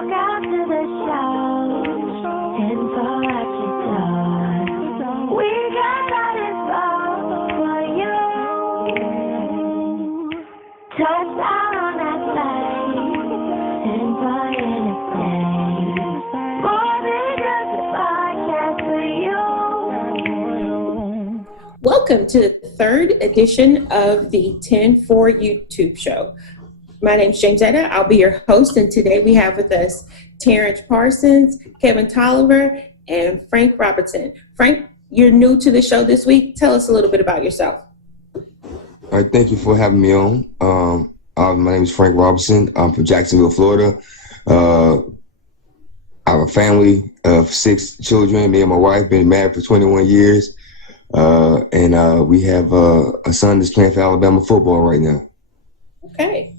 Walk out to the show and fall at your door. We got all this love for you. Touch down on that plane and buy anything. More than just a podcast for you. Welcome to the third edition of the 10-4 YouTube show. My name's James Etta. I'll be your host, and today we have with us Terrence Parsons, Kevin Tolliver, and Frank Robertson. Frank, you're new to the show this week. Tell us a little bit about yourself. All right, thank you for having me on. My name is Frank Robertson. I'm from Jacksonville, Florida. I have a family of 6 children. Me and my wife been married for 21 years, and we have a son that's playing for Alabama football right now. Okay.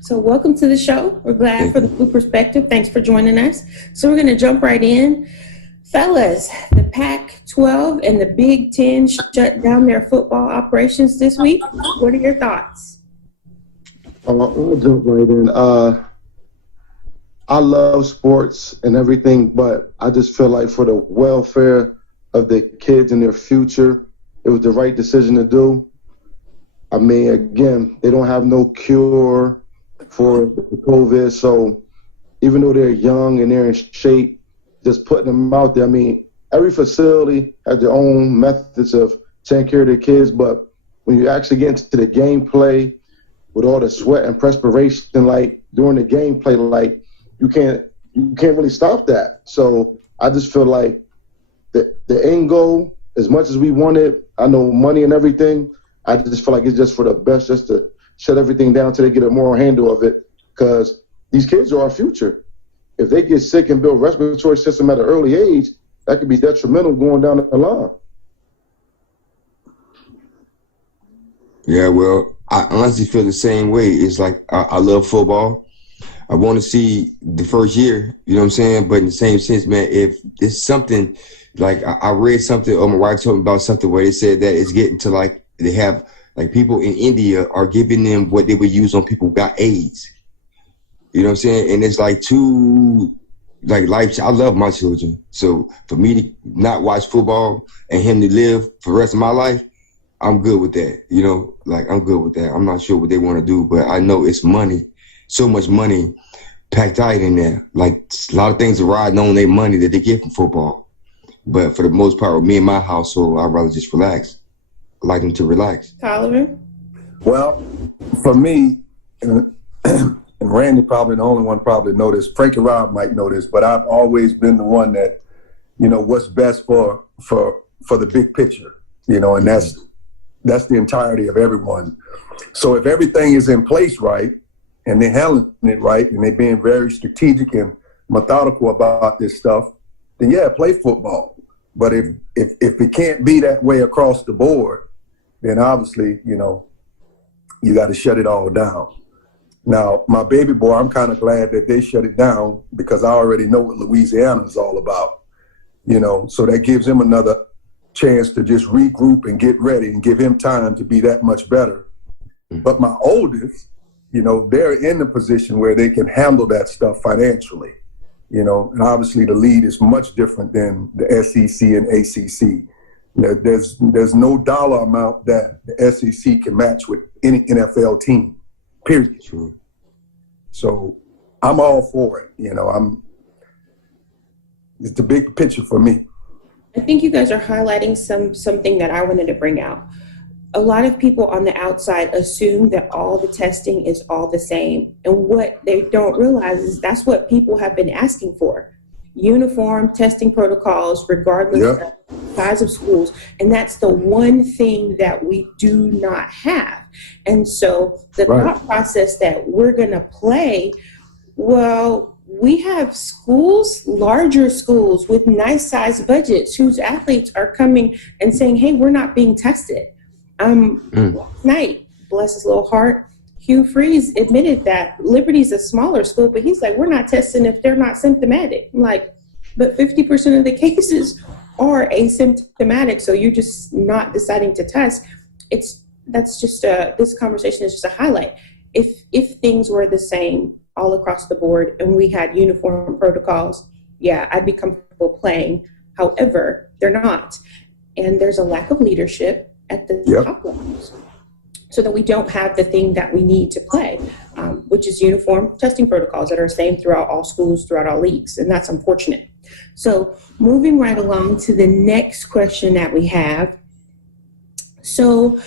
So welcome to the show. We're glad for the full perspective. Thanks for joining us. So we're going to jump right in. Fellas, the Pac-12 and the Big Ten shut down their football operations this week. What are your thoughts? I'll jump right in. I love sports and everything, but I just feel like for the welfare of the kids and their future, it was the right decision to do. I mean, again, they don't have no cure for the COVID, so even though they're young and they're in shape, just putting them out there. I mean, every facility has their own methods of taking care of their kids, but when you actually get into the gameplay with all the sweat and perspiration, like during the gameplay, like you can't really stop that. So I just feel like the end goal, as much as we want it, I know money and everything, I just feel like it's just for the best, just to shut everything down till they get a moral handle of it, because these kids are our future. If they get sick and build respiratory system at an early age, that could be detrimental going down the line. Yeah, well, I honestly feel the same way. It's like I love football. I want to see the first year, you know what I'm saying? But in the same sense, man, if it's something, like I read something, or my wife told me about something where they said that it's getting to like, they have, like people in India are giving them what they would use on people who got AIDS. You know what I'm saying? And it's like life. I love my children. So for me to not watch football and him to live for the rest of my life, I'm good with that. You know, like I'm good with that. I'm not sure what they want to do, but I know it's money, so much money packed tight in there. Like a lot of things are riding on their money that they get from football. But for the most part, with me and my household, I'd rather just relax. I like them to relax. Tolliver? Well, for me, and Randy probably the only one probably know this, Frank and Rob might know this, but I've always been the one that, you know, what's best for the big picture, you know, and that's the entirety of everyone. So if everything is in place right, and they're handling it right, and they're being very strategic and methodical about this stuff, then yeah, play football. But if it can't be that way across the board, then obviously, you know, you got to shut it all down. Now, my baby boy, I'm kind of glad that they shut it down because I already know what Louisiana is all about, you know, so that gives him another chance to just regroup and get ready and give him time to be that much better. But my oldest, you know, they're in the position where they can handle that stuff financially, you know, and obviously the league is much different than the SEC and ACC. There's no dollar amount that the SEC can match with any NFL team, period. True. So I'm all for it. You know, it's the big picture for me. I think you guys are highlighting something that I wanted to bring out. A lot of people on the outside assume that all the testing is all the same. And what they don't realize is that's what people have been asking for. Uniform testing protocols, regardless of the size of schools. And that's the one thing that we do not have. And so the thought process that we're going to play, well, we have schools, larger schools with nice sized budgets whose athletes are coming and saying, hey, we're not being tested. Last night, bless his little heart, Hugh Freeze admitted that Liberty's a smaller school, but he's like, we're not testing if they're not symptomatic. I'm like, but 50% of the cases are asymptomatic, so you're just not deciding to test. This conversation is just a highlight. If things were the same all across the board and we had uniform protocols, yeah, I'd be comfortable playing. However, they're not. And there's a lack of leadership at the top levels. So that we don't have the thing that we need to play, which is uniform testing protocols that are the same throughout all schools, throughout all leagues, and that's unfortunate. So moving right along to the next question that we have. So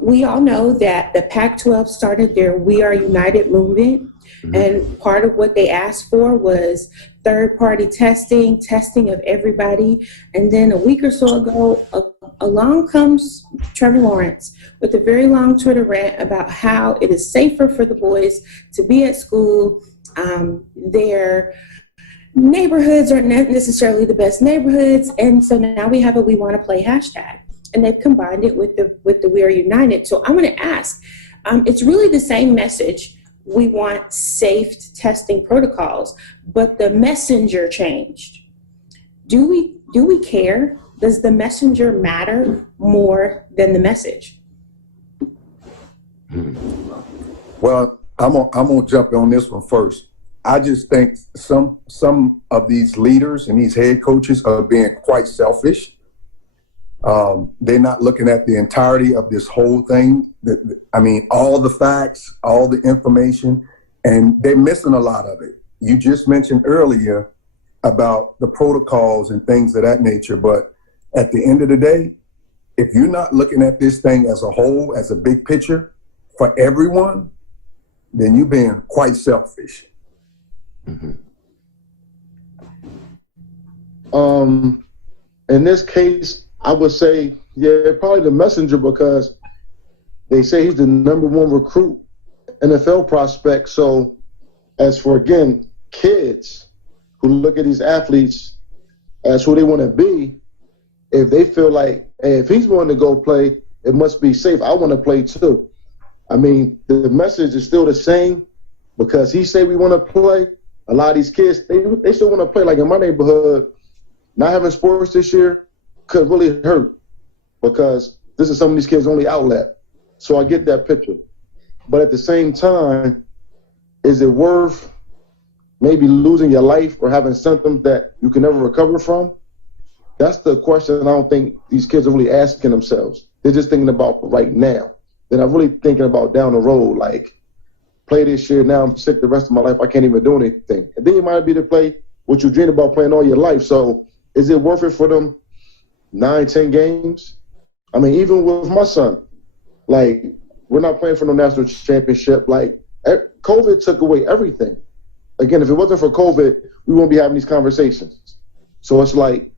we all know that the Pac-12 started their We Are United movement, and part of what they asked for was third-party testing of everybody. And then a week or so ago, along comes Trevor Lawrence with a very long Twitter rant about how it is safer for the boys to be at school. Their neighborhoods aren't necessarily the best neighborhoods, and so now we have a We Want to Play hashtag, and they've combined it with the We Are United. So I'm going to ask, it's really the same message. We want safe testing protocols, but the messenger changed. Do we care? Does the messenger matter more than the message? Well, I'm gonna jump on this one first. I just think some of these leaders and these head coaches are being quite selfish. They're not looking at the entirety of this whole thing. I mean, all the facts, all the information, and they're missing a lot of it. You just mentioned earlier about the protocols and things of that nature, but at the end of the day, if you're not looking at this thing as a whole, as a big picture for everyone, then you're being quite selfish. In this case, I would say, yeah, probably the messenger, because they say he's the #1 recruit NFL prospect. So as for, again, kids who look at these athletes as who they want to be, if they feel like, hey, if he's willing to go play, it must be safe. I want to play too. I mean, the message is still the same, because he say we want to play. A lot of these kids, they still want to play. Like in my neighborhood, not having sports this year could really hurt, because this is some of these kids' only outlet. So I get that picture. But at the same time, is it worth maybe losing your life or having symptoms that you can never recover from? That's the question I don't think these kids are really asking themselves. They're just thinking about right now. They're not really thinking about down the road, like, play this year, now I'm sick the rest of my life, I can't even do anything. And then you might be to play what you dreamed about playing all your life. So is it worth it for them 9-10 games? I mean, even with my son, like, we're not playing for no national championship. Like, COVID took away everything. Again, if it wasn't for COVID, we won't be having these conversations. So it's like,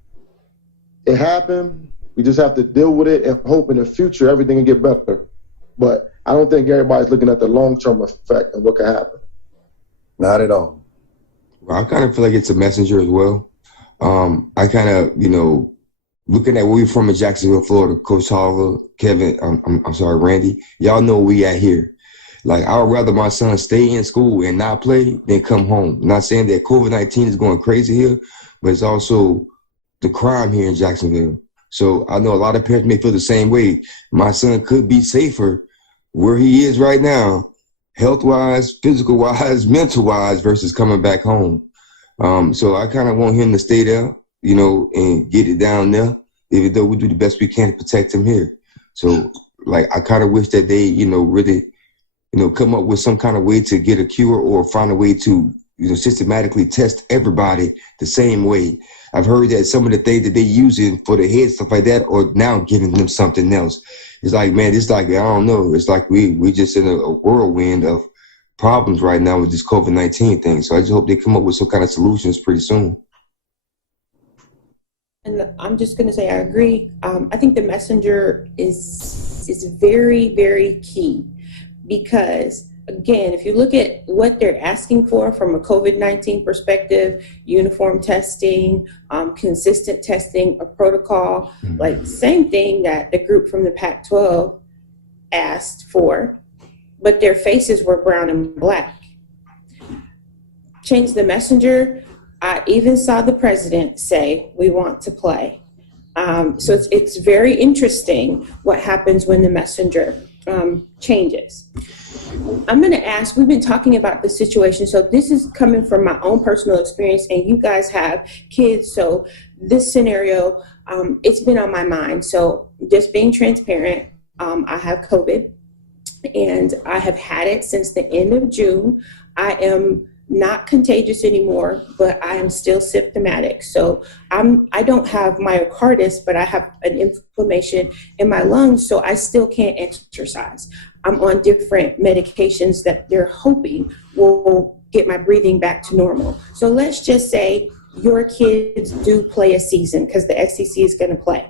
it happened. We just have to deal with it and hope in the future everything will get better. But I don't think everybody's looking at the long-term effect and what can happen. Not at all. Well, I kind of feel like it's a messenger as well. I kind of, looking at where we're from in Jacksonville, Florida, Coach Harver, Kevin, I'm sorry, Randy, y'all know where we at here. Like, I would rather my son stay in school and not play than come home. I'm not saying that COVID-19 is going crazy here, but it's also the crime here in Jacksonville. So I know a lot of parents may feel the same way. My son could be safer where he is right now, health-wise, physical-wise, mental-wise, versus coming back home. So I kind of want him to stay there, and get it down there, even though we do the best we can to protect him here. So, like, I kind of wish that they, really, come up with some kind of way to get a cure or find a way to, systematically test everybody the same way. I've heard that some of the things that they're using for the head, stuff like that, are now giving them something else. It's like, man, it's like, I don't know. It's like we just in a whirlwind of problems right now with this COVID-19 thing. So I just hope they come up with some kind of solutions pretty soon. And I'm just going to say I agree. I think the messenger is very, very key, because, again, if you look at what they're asking for from a COVID-19 perspective, uniform testing, consistent testing, a protocol, like same thing that the group from the Pac-12 asked for, but their faces were brown and black. Change the messenger. I even saw the president say, we want to play. So it's very interesting what happens when the messenger changes. I'm going to ask, we've been talking about the situation, so this is coming from my own personal experience, and you guys have kids, so this scenario, it's been on my mind. So just being transparent, I have COVID, and I have had it since the end of June. I am not contagious anymore, but I am still symptomatic. So I don't have myocarditis, but I have an inflammation in my lungs, so I still can't exercise. I'm on different medications that they're hoping will get my breathing back to normal. So let's just say your kids do play a season, because the SEC is going to play.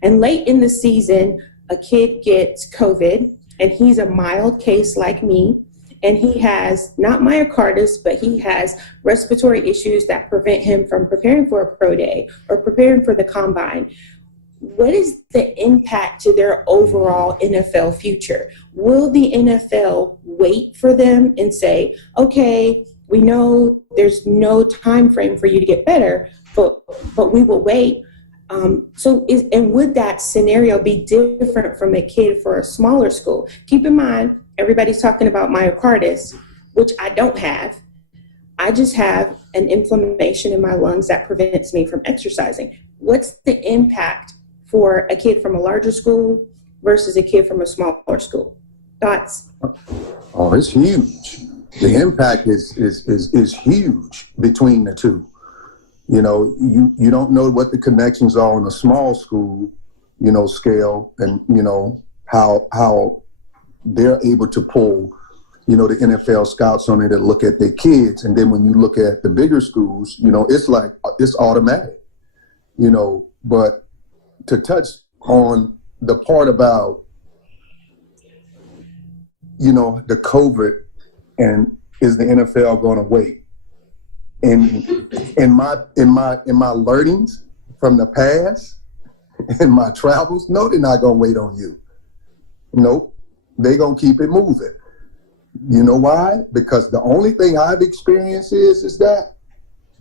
And late in the season, a kid gets COVID, and he's a mild case like me. And he has not myocarditis, but he has respiratory issues that prevent him from preparing for a pro day or preparing for the combine. What is the impact to their overall NFL future? Will the NFL wait for them and say, okay, we know there's no time frame for you to get better, but we will wait? And would that scenario be different from a kid for a smaller school? Keep in mind, everybody's talking about myocarditis, which I don't have. I just have an inflammation in my lungs that prevents me from exercising. What's the impact for a kid from a larger school versus a kid from a smaller school? Thoughts? Oh, it's huge. The impact is huge between the two. You know, you don't know what the connections are on a small school, you know, scale, and you know how they're able to pull, you know, the NFL scouts on it to look at their kids. And then when you look at the bigger schools, you know, it's like, it's automatic, you know. But to touch on the part about, you know, the COVID and is the NFL going to wait? In my learnings from the past, in my travels, no, they're not going to wait on you. Nope. They're going to keep it moving. You know why? Because the only thing I've experienced is that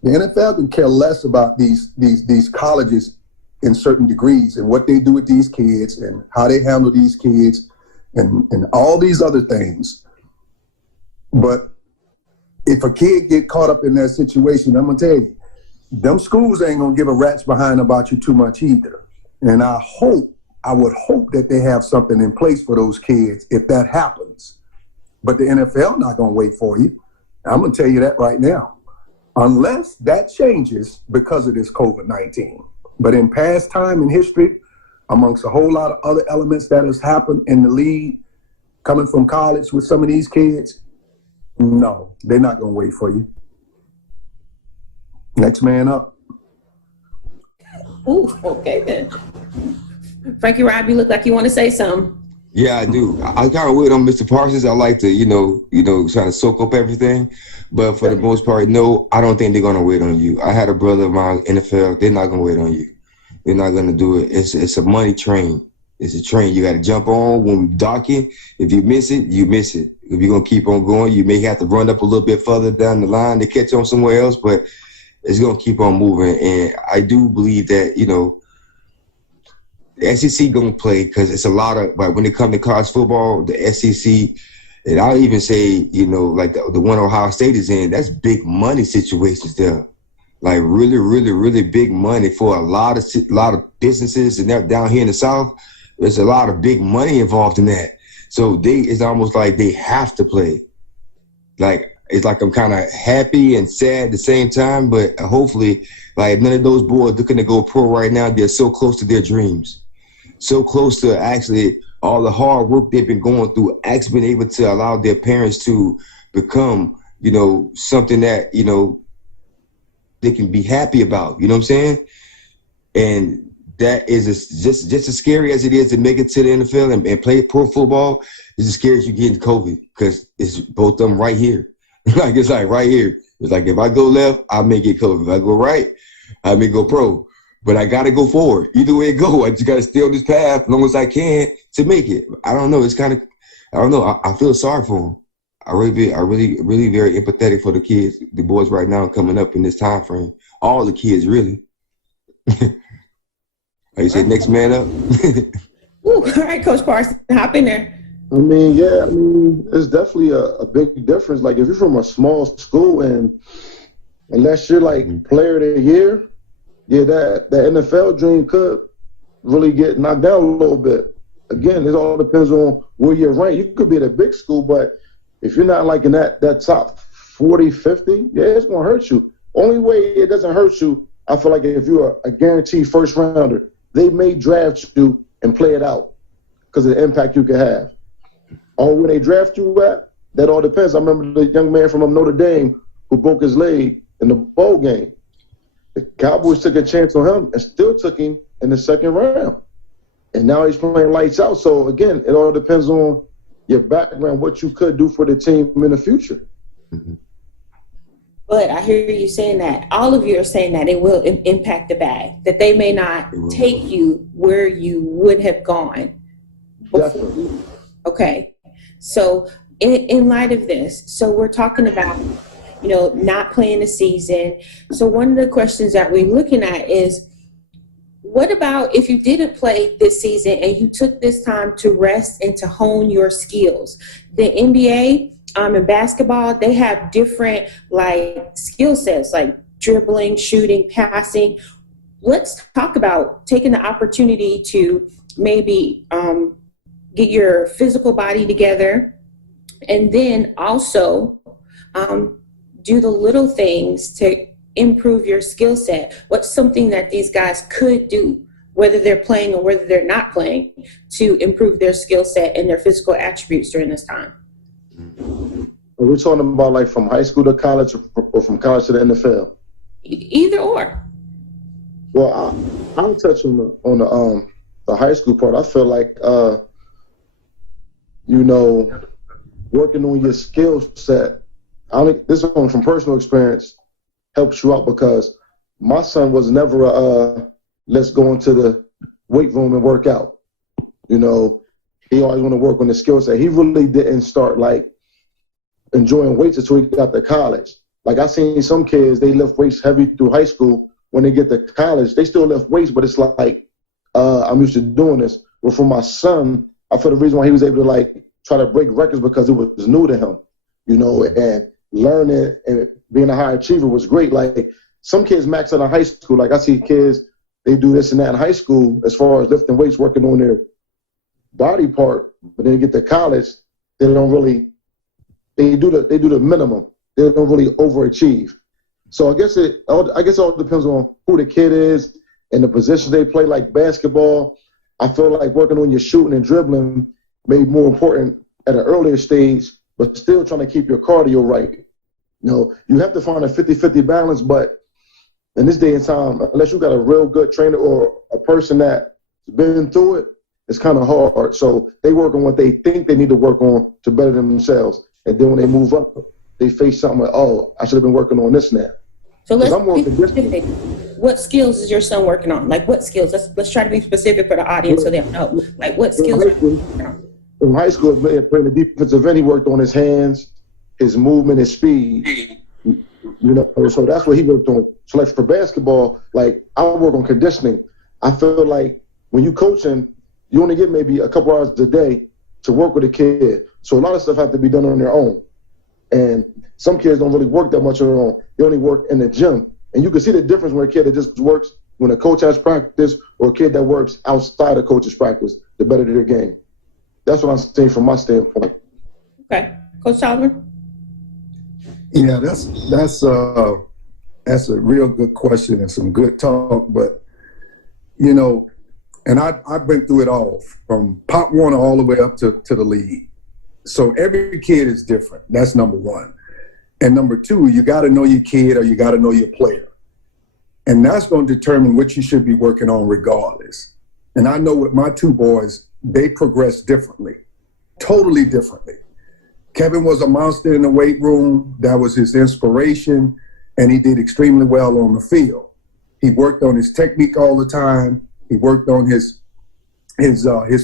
the NFL can care less about these colleges in certain degrees and what they do with these kids and how they handle these kids and all these other things. But if a kid get caught up in that situation, I'm going to tell you, them schools ain't going to give a rat's behind about you too much either. And I would hope that they have something in place for those kids if that happens. But the NFL not going to wait for you. I'm going to tell you that right now. Unless that changes because of this COVID-19. But in past time in history, amongst a whole lot of other elements that has happened in the league, coming from college with some of these kids, no, they're not going to wait for you. Next man up. Ooh, okay then. Frankie Robb, you look like you want to say something. Yeah, I do. I kind of wait on Mr. Parsons. I like to, you know, try to soak up everything. But for the most part, no, I don't think they're going to wait on you. I had a brother of mine, NFL, they're not going to wait on you. They're not going to do it. It's a money train. It's a train you got to jump on when we docking. If you miss it, you miss it. If you're going to keep on going, you may have to run up a little bit further down the line to catch on somewhere else, but it's going to keep on moving. And I do believe that, you know, the SEC going to play because it's a lot of, like when it comes to college football, the SEC, and I'll even say, you know, like the one Ohio State is in, that's big money situations there. Like really, really, really big money for a lot of businesses. And they're down here in the South, there's a lot of big money involved in that. So it's almost like they have to play. Like, it's like I'm kind of happy and sad at the same time, but hopefully, like none of those boys looking to go pro right now, they're so close to their dreams. So close to actually all the hard work they've been going through, actually being able to allow their parents to become, you know, something that, you know, they can be happy about. You know what I'm saying? And that is just as scary as it is to make it to the NFL and play pro football. It's as scary as you get into COVID because it's both of them right here. Like it's like right here. It's like if I go left, I may get COVID. If I go right, I may go pro. But I got to go forward. Either way it go, I just got to stay on this path as long as I can to make it. I don't know. It's kind of, I don't know. I feel sorry for them. I really very empathetic for the kids, the boys right now coming up in this time frame. All the kids, really. Like you said, next man up. Ooh, all right, Coach Parsons, hop in there. I mean, yeah, I mean, it's definitely a big difference. Like, if you're from a small school and unless you're like player of the year, yeah, that NFL dream could really get knocked down a little bit. Again, it all depends on where you're ranked. You could be at a big school, but if you're not like in that top 40, 50, yeah, it's going to hurt you. Only way it doesn't hurt you, I feel like if you're a guaranteed first rounder, they may draft you and play it out because of the impact you can have. Or when they draft you at, that all depends. I remember the young man from Notre Dame who broke his leg in the bowl game. The Cowboys took a chance on him and still took him in the second round. And now he's playing lights out. So, again, it all depends on your background, what you could do for the team in the future. But I hear you saying that. All of you are saying that it will impact the bag, that they may not take you where you would have gone before. Definitely. Okay. So in light of this, so we're talking about, not playing the season. So one of the questions that we're looking at is, what about if you didn't play this season and you took this time to rest and to hone your skills? The NBA and basketball, they have different skill sets like dribbling, shooting, passing. Let's talk about taking the opportunity to maybe get your physical body together, and then also do the little things to improve your skill set. What's something that these guys could do, whether they're playing or whether they're not playing, to improve their skill set and their physical attributes during this time? Are we talking about from high school to college or from college to the NFL? Either or. Well, I'll touch on the high school part. I feel like working on your skill set. This one from personal experience helps you out because my son was never let's go into the weight room and work out. He always want to work on the skill set. He really didn't start enjoying weights until he got to college. I seen some kids, they lift weights heavy through high school. When they get to college, they still lift weights, but it's I'm used to doing this. Well, for my son, I feel the reason why he was able to try to break records because it was new to him, and learning and being a high achiever was great. Some kids max out in high school. I see kids, they do this and that in high school as far as lifting weights, working on their body part, but then they get to college, they don't really, they do the minimum. They don't really overachieve. So I guess it all depends on who the kid is and the position they play. Like basketball, I feel like working on your shooting and dribbling may be more important at an earlier stage, but still trying to keep your cardio right. You have to find a 50-50 balance, but in this day and time, unless you got a real good trainer or a person that's been through it, it's kind of hard. So they work on what they think they need to work on to better themselves. And then when they move up, they face something I should have been working on this now. So let's be specific. What skills is your son working on? What skills? Let's try to be specific for the audience so they'll know. What skills are you working on? In high school, playing the defensive end, he worked on his hands, his movement, his speed. So that's what he worked on. So for basketball, I work on conditioning. I feel like when you coaching, you only get maybe a couple hours a day to work with a kid. So a lot of stuff has to be done on their own. And some kids don't really work that much on their own. They only work in the gym. And you can see the difference when a kid that just works when a coach has practice or a kid that works outside of coach's practice, the better their game. That's what I'm saying from my standpoint. Okay. Coach Solomon? Yeah, that's a real good question and some good talk. But, and I've been through it all, from Pop Warner all the way up to the league. So every kid is different. That's number one. And number two, you got to know your kid or you got to know your player. And that's going to determine what you should be working on regardless. And I know with my two boys, they progress differently, totally differently. Kevin was a monster in the weight room. That was his inspiration, and he did extremely well on the field. He worked on his technique all the time. He worked on his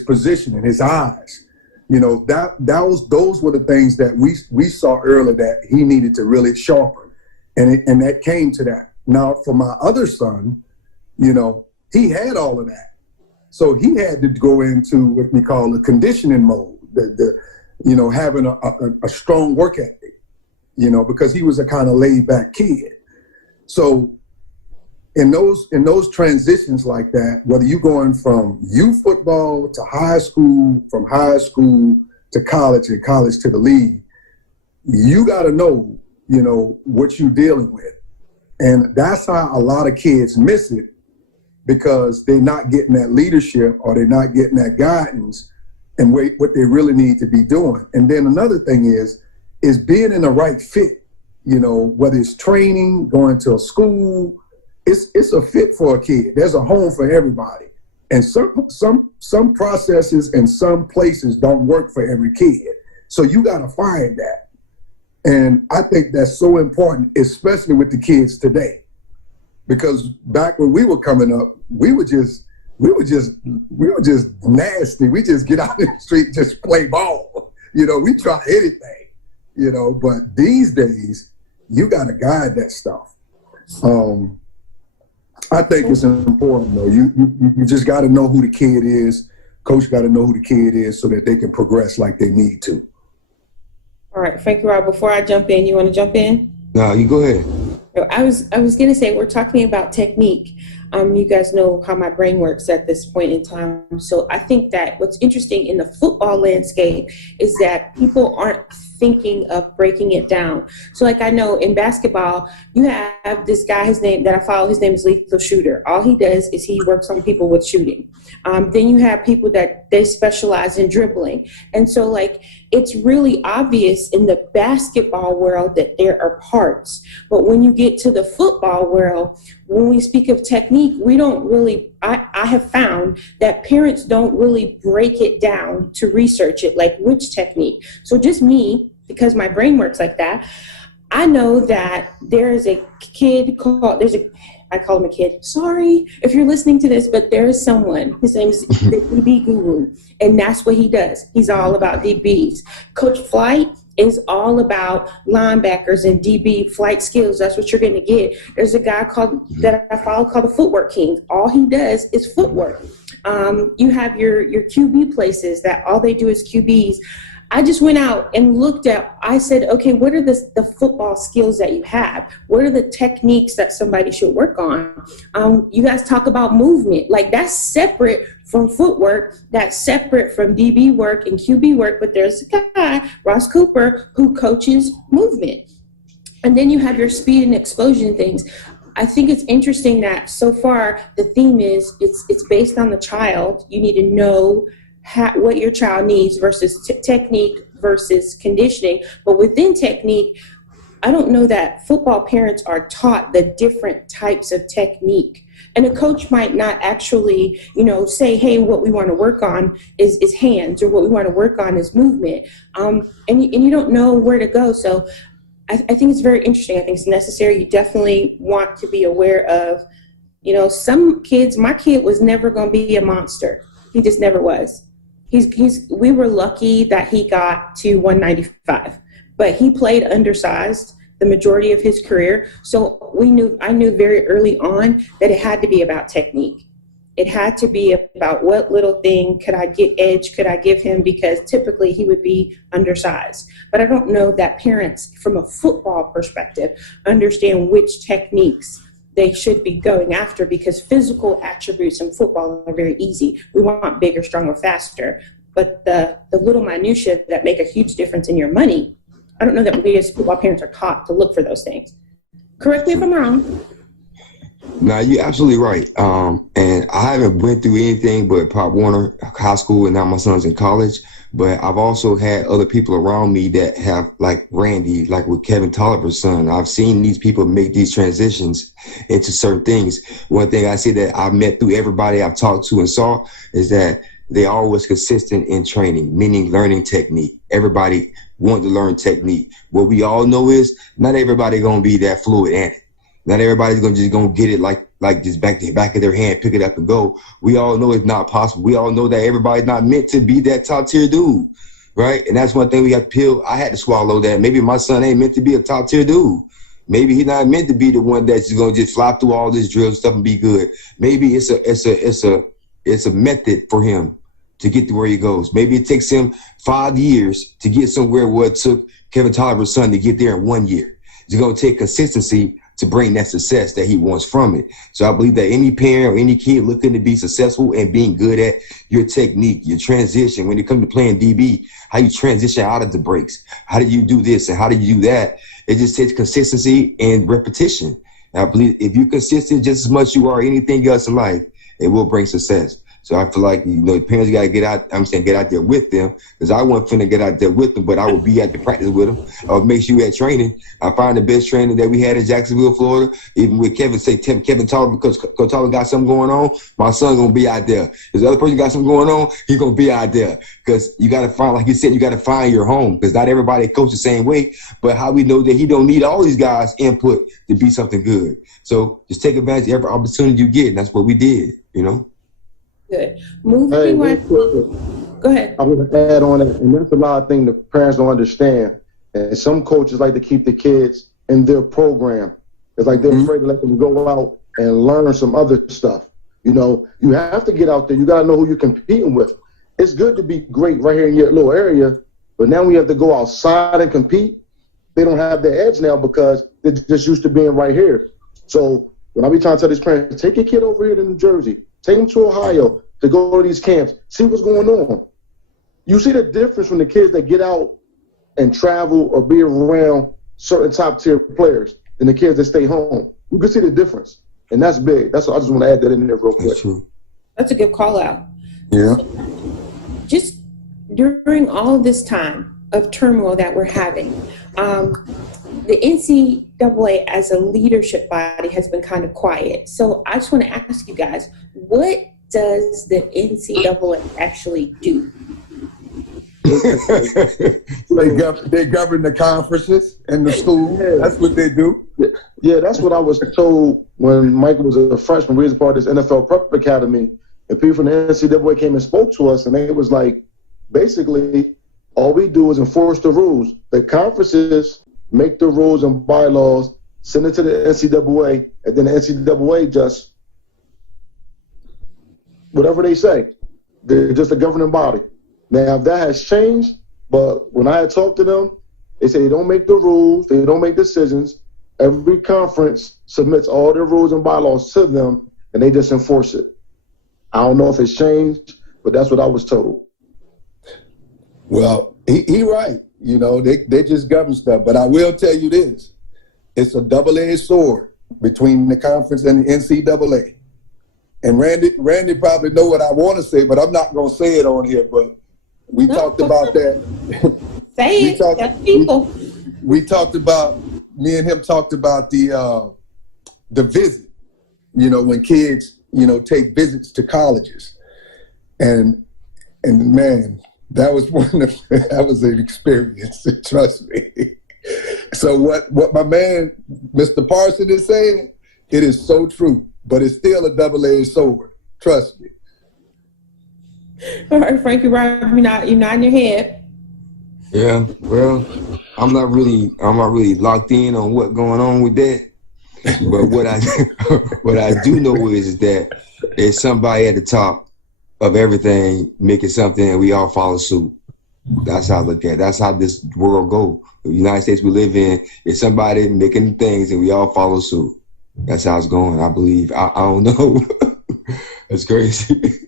position and his eyes. Those were the things that we saw early that he needed to really sharpen, and that came to that. Now, for my other son, he had all of that. So he had to go into what we call a conditioning mode. having a strong work ethic, because he was a kind of laid back kid. So in those transitions like that, whether you're going from youth football to high school, from high school to college and college to the league, you got to know, what you're dealing with. And that's how a lot of kids miss it, because they're not getting that leadership or they're not getting that guidance and what they really need to be doing. And then another thing is being in the right fit, whether it's training, going to a school, it's a fit for a kid. There's a home for everybody. And some processes and some places don't work for every kid. So you got to find that. And I think that's so important, especially with the kids today. Because back when we were coming up, we were just nasty. We just get out in the street, just play ball. We try anything, but these days you got to guide that stuff. I think it's important though. You just got to know who the kid is. Coach got to know who the kid is so that they can progress like they need to. All right, Frankie Rob, before I jump in, you want to jump in? No, you go ahead. I was going to say, we're talking about technique. You guys know how my brain works at this point in time. So I think that what's interesting in the football landscape is that people aren't thinking of breaking it down. So like I know in basketball, you have this guy, his name that I follow, his name is Lethal Shooter. All he does is he works on people with shooting. Then you have people that they specialize in dribbling. And so like, it's really obvious in the basketball world that there are parts. But when you get to the football world, when we speak of technique, we don't really, I have found that parents don't really break it down to research it, like which technique. So just me, because my brain works like that, I know that there is a kid called, I call him a kid. Sorry if you're listening to this, but there is someone, his name is the DB Guru, and that's what he does. He's all about DBs. Coach Flight is all about linebackers and DB flight skills. That's what you're going to get. There's a guy that I follow called the Footwork King. All he does is footwork. You have your QB places that all they do is QBs. I just went out and looked at, I said, okay, what are the football skills that you have? What are the techniques that somebody should work on? You guys talk about movement. Like that's separate from footwork, that's separate from DB work and QB work, but there's a guy, Ross Cooper, who coaches movement. And then you have your speed and explosion things. I think it's interesting that so far the theme is it's based on the child. You need to know what your child needs versus technique versus conditioning. But within technique, I don't know that football parents are taught the different types of technique. And a coach might not actually, say, hey, what we want to work on is hands, or what we want to work on is movement. And you don't know where to go. So I think it's very interesting. I think it's necessary. You definitely want to be aware of, some kids, my kid was never going to be a monster. He just never was. We were lucky that he got to 195, but he played undersized the majority of his career. So I knew very early on that it had to be about technique. It had to be about what little thing could I give him, because typically he would be undersized. But I don't know that parents from a football perspective understand which techniques they should be going after, because physical attributes in football are very easy. We want bigger, stronger, faster. But the little minutiae that make a huge difference in your money, I don't know that we as football parents are taught to look for those things. Correct me if I'm wrong. No, you're absolutely right. And I haven't went through anything but Pop Warner High School, and now my son's in college. But I've also had other people around me that have, like Randy, like with Kevin Tolliver's son. I've seen these people make these transitions into certain things. One thing I see that I've met through everybody I've talked to and saw is that they always consistent in training, meaning learning technique. Everybody want to learn technique. What we all know is not everybody gonna be that fluid at it. Not everybody's gonna get it like just back of their hand, pick it up and go. We all know it's not possible. We all know that everybody's not meant to be that top tier dude, right? And that's one thing we got to peel. I had to swallow that. Maybe my son ain't meant to be a top tier dude. Maybe he's not meant to be the one that's gonna just fly through all this drill stuff and be good. Maybe it's a method for him. to get to where he goes. Maybe it takes him 5 years to get somewhere where it took Kevin Tolliver's son to get there in 1 year. It's going to take consistency to bring that success that he wants from it. So I believe that any parent or any kid looking to be successful and being good at your technique, your transition, when it comes to playing DB, how you transition out of the breaks, how do you do this and how do you do that? It just takes consistency and repetition. And I believe if you're consistent just as much you are anything else in life, it will bring success. So I feel like, parents got to get out there with them, because I wasn't finna get out there with them, but I would be at the practice with them. I would make sure you had training. I find the best training that we had in Jacksonville, Florida, even with Kevin Tolliver, because Coach Tolliver got something going on, my son going to be out there. If the other person got something going on, he's going to be out there. Because you got to find, like you said, you got to find your home, because not everybody coaches the same way, but how we know that he don't need all these guys' input to be something good. So just take advantage of every opportunity you get, and that's what we did, Good. Moving on. Go ahead. I want to add on that, and that's a lot of things the parents don't understand. And some coaches like to keep the kids in their program. It's like they're afraid to let them go out and learn some other stuff. You have to get out there. You got to know who you're competing with. It's good to be great right here in your little area, but now we have to go outside and compete. They don't have the edge now because they're just used to being right here. So when I be trying to tell these parents, take your kid over here to New Jersey. Take them to Ohio to go to these camps. See what's going on. You see the difference from the kids that get out and travel or be around certain top-tier players than the kids that stay home. You can see the difference, and that's big. I just want to add that in there real quick. That's true. That's a good call out. Yeah. Just during all this time of turmoil that we're having, the NCAA as a leadership body has been kind of quiet. So I just want to ask you guys, what does the NCAA actually do? They govern the conferences and the schools. Yeah. That's what they do. Yeah, that's what I was told when Mike was a freshman. We was part of this NFL Prep Academy, and people from the NCAA came and spoke to us, and they was like, basically, all we do is enforce the rules. The conferences make the rules and bylaws, send it to the NCAA, and then the NCAA just, whatever they say, they're just a governing body. Now, that has changed, but when I had talked to them, they say they don't make the rules, they don't make decisions. Every conference submits all their rules and bylaws to them, and they just enforce it. I don't know if it's changed, but that's what I was told. Well, he right. They just govern stuff. But I will tell you this. It's a double-edged sword between the conference and the NCAA. And Randy probably know what I want to say, but I'm not going to say it on here. But we talked about that. Say it, people. We talked about, me and him talked about the visit, when kids, take visits to colleges. And man, that was that was an experience, trust me. So what my man, Mr. Parson, is saying, it is so true, but it's still a double-edged sword. Trust me. All right, Frankie, right? You're nodding your head. Yeah, well, I'm not really locked in on what's going on with that. But what I do know is that there's somebody at the top of everything making something, and we all follow suit. That's how I look at it. That's how this world goes. The United States we live in is somebody making things, and we all follow suit. That's how it's going, I believe. I don't know. That's crazy.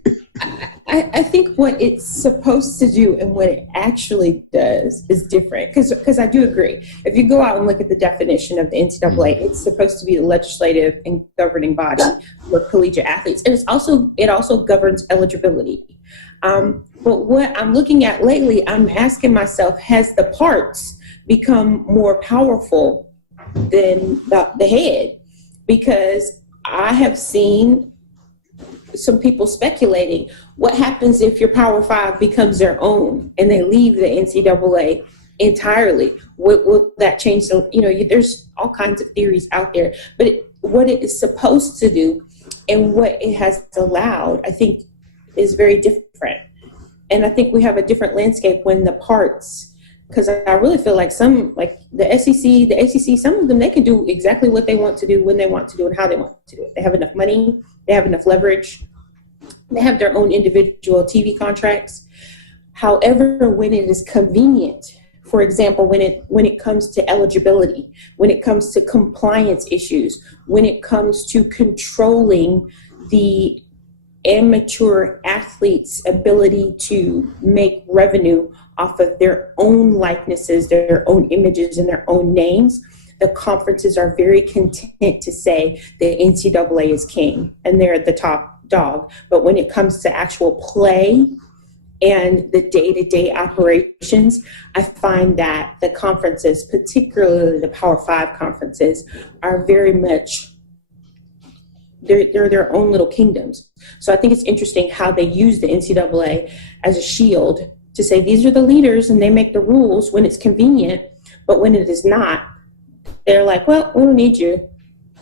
I think what it's supposed to do and what it actually does is different, because I do agree. If you go out and look at the definition of the NCAA, it's supposed to be the legislative and governing body for collegiate athletes, and it also governs eligibility. But what I'm looking at lately, I'm asking myself, has the parts become more powerful than the head? Because I have seen some people speculating what happens if your Power Five becomes their own and they leave the NCAA entirely. Will that change? There's all kinds of theories out there, but what it is supposed to do and what it has allowed, I think, is very different. And I think we have a different landscape when the parts, because I really feel like some, like the SEC, the ACC, some of them, they can do exactly what they want to do, when they want to do, and how they want to do it. They have enough money, they have enough leverage. They have their own individual TV contracts. However, when it is convenient, for example, when it comes to eligibility, when it comes to compliance issues, when it comes to controlling the amateur athletes' ability to make revenue off of their own likenesses, their own images, and their own names, the conferences are very content to say the NCAA is king and they're the top dog. But when it comes to actual play and the day-to-day operations, I find that the conferences, particularly the Power 5 conferences, are very much, they're their own little kingdoms. So I think it's interesting how they use the NCAA as a shield to say these are the leaders and they make the rules when it's convenient, but when it is not, they're like, well, we don't need you.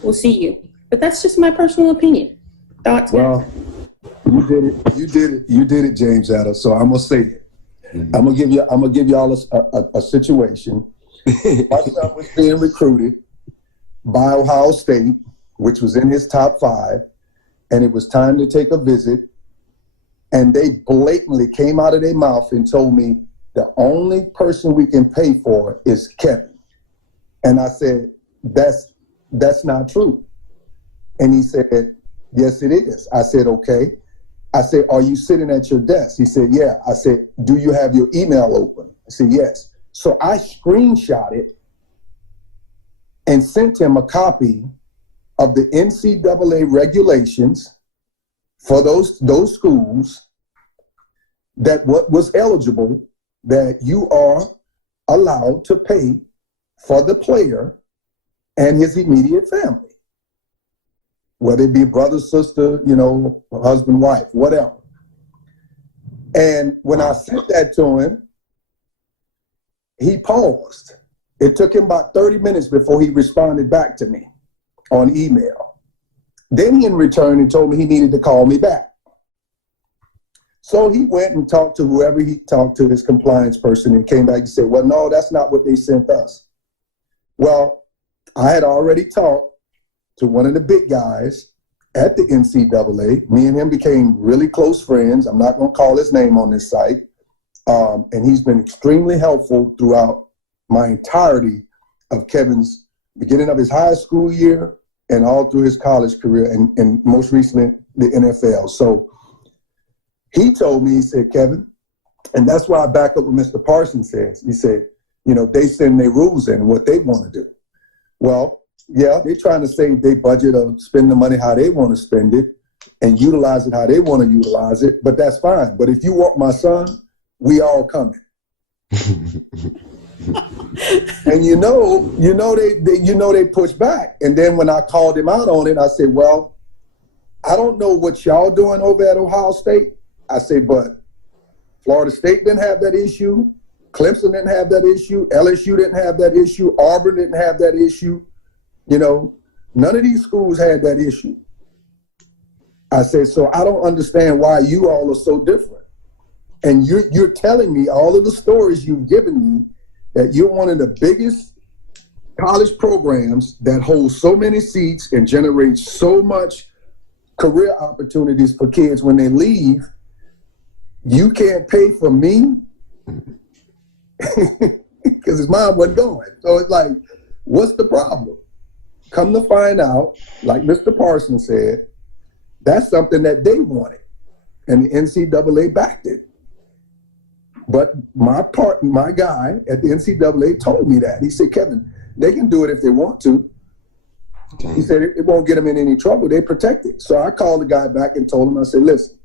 We'll see you. But that's just my personal opinion. Thoughts? Well, you did it, James Adams. So I'm gonna say it. I'm gonna give y'all a situation. My son was being recruited by Ohio State, which was in his top 5, and it was time to take a visit. And they blatantly came out of their mouth and told me the only person we can pay for is Kevin. And I said, that's not true. And he said, yes, it is. I said, okay. I said, are you sitting at your desk? He said, yeah. I said, do you have your email open? I said, yes. So I screenshot it and sent him a copy of the NCAA regulations for those schools that what was eligible, that you are allowed to pay for the player and his immediate family, whether it be brother, sister, husband, wife, whatever. And when I sent that to him, he paused. It took him about 30 minutes before he responded back to me on email. Then he in return and told me he needed to call me back. So he went and talked to whoever he talked to, his compliance person, and came back and said, well, no, that's not what they sent us. Well, I had already talked to one of the big guys at the NCAA. Me and him became really close friends. I'm not going to call his name on this site. And he's been extremely helpful throughout my entirety of Kevin's beginning of his high school year and all through his college career, and most recently the NFL. So he told me, he said, Kevin, and that's why I back up what Mr. Parsons says. He said, they send their rules in and what they want to do. Well, yeah, they're trying to save their budget or spend the money how they want to spend it and utilize it how they want to utilize it, but that's fine. But if you want my son, we all coming. And they push back. And then when I called him out on it, I said, well, I don't know what y'all doing over at Ohio State. I said, but Florida State didn't have that issue. Clemson didn't have that issue. LSU didn't have that issue. Auburn didn't have that issue. None of these schools had that issue. I said, so I don't understand why you all are so different. And you're telling me all of the stories you've given me that you're one of the biggest college programs that holds so many seats and generates so much career opportunities for kids when they leave. You can't pay for me because his mom wasn't going. So it's like, what's the problem? Come to find out, like Mr. Parsons said, that's something that they wanted, and the NCAA backed it. But my guy at the NCAA told me that. He said, Kevin, they can do it if they want to. Okay. He said it won't get them in any trouble. They protect it. So I called the guy back and told him, I said, listen,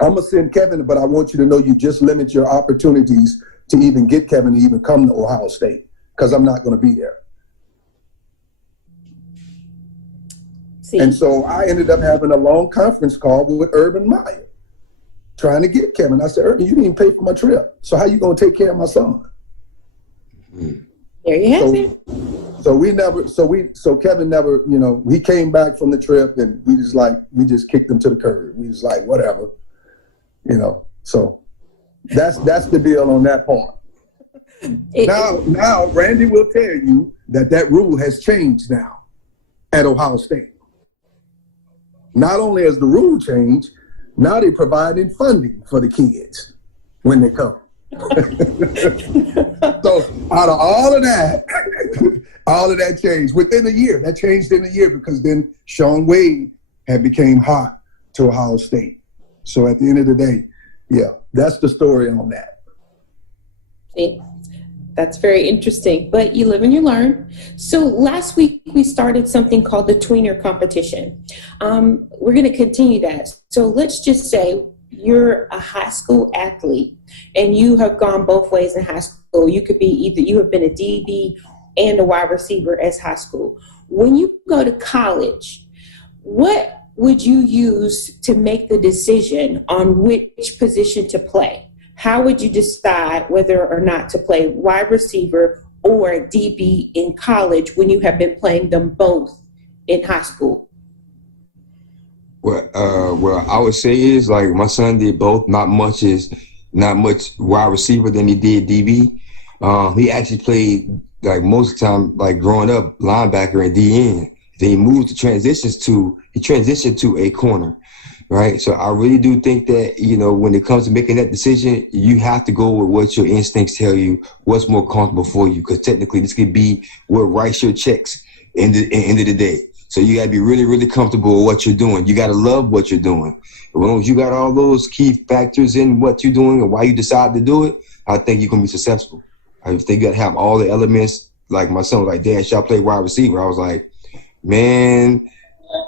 I'm going to send Kevin, but I want you to know you just limit your opportunities to even get Kevin to even come to Ohio State because I'm not going to be there. See? And so I ended up having a long conference call with Urban Meyer, trying to get Kevin. I said, Urban, you didn't pay for my trip. So how you going to take care of my son? There you have it. So Kevin never, he came back from the trip and we just kicked him to the curb. We was like, whatever, so that's the deal on that part. Now Randy will tell you that rule has changed now at Ohio State. Not only has the rule changed, Now they're providing funding for the kids when they come. So out of all of that changed within a year. That changed in a year because then Sean Wade had became hot to Ohio State. So at the end of the day, yeah, that's the story on that. See, that's very interesting, but you live and you learn. So last week we started something called the Tweener competition. We're going to continue that. So let's just say you're a high school athlete and you have gone both ways in high school. You could be either you have been a DB and a wide receiver as high school. When you go to college, what would you use to make the decision on which position to play? How would you decide whether or not to play wide receiver or DB in college when you have been playing them both in high school? Well, I would say is like my son did both. Not much wide receiver than he did DB. He actually played like most of the time, like growing up, linebacker and DN. Then he moved to transitioned to a corner. Right. So I really do think that, when it comes to making that decision, you have to go with what your instincts tell you, what's more comfortable for you, because technically this could be what writes your checks in the end of the day. So you got to be really, really comfortable with what you're doing. You got to love what you're doing. As long as you got all those key factors in what you're doing and why you decide to do it, I think you're going to be successful. I think you got to have all the elements. Like my son was like, Dad, should I play wide receiver? I was like, man,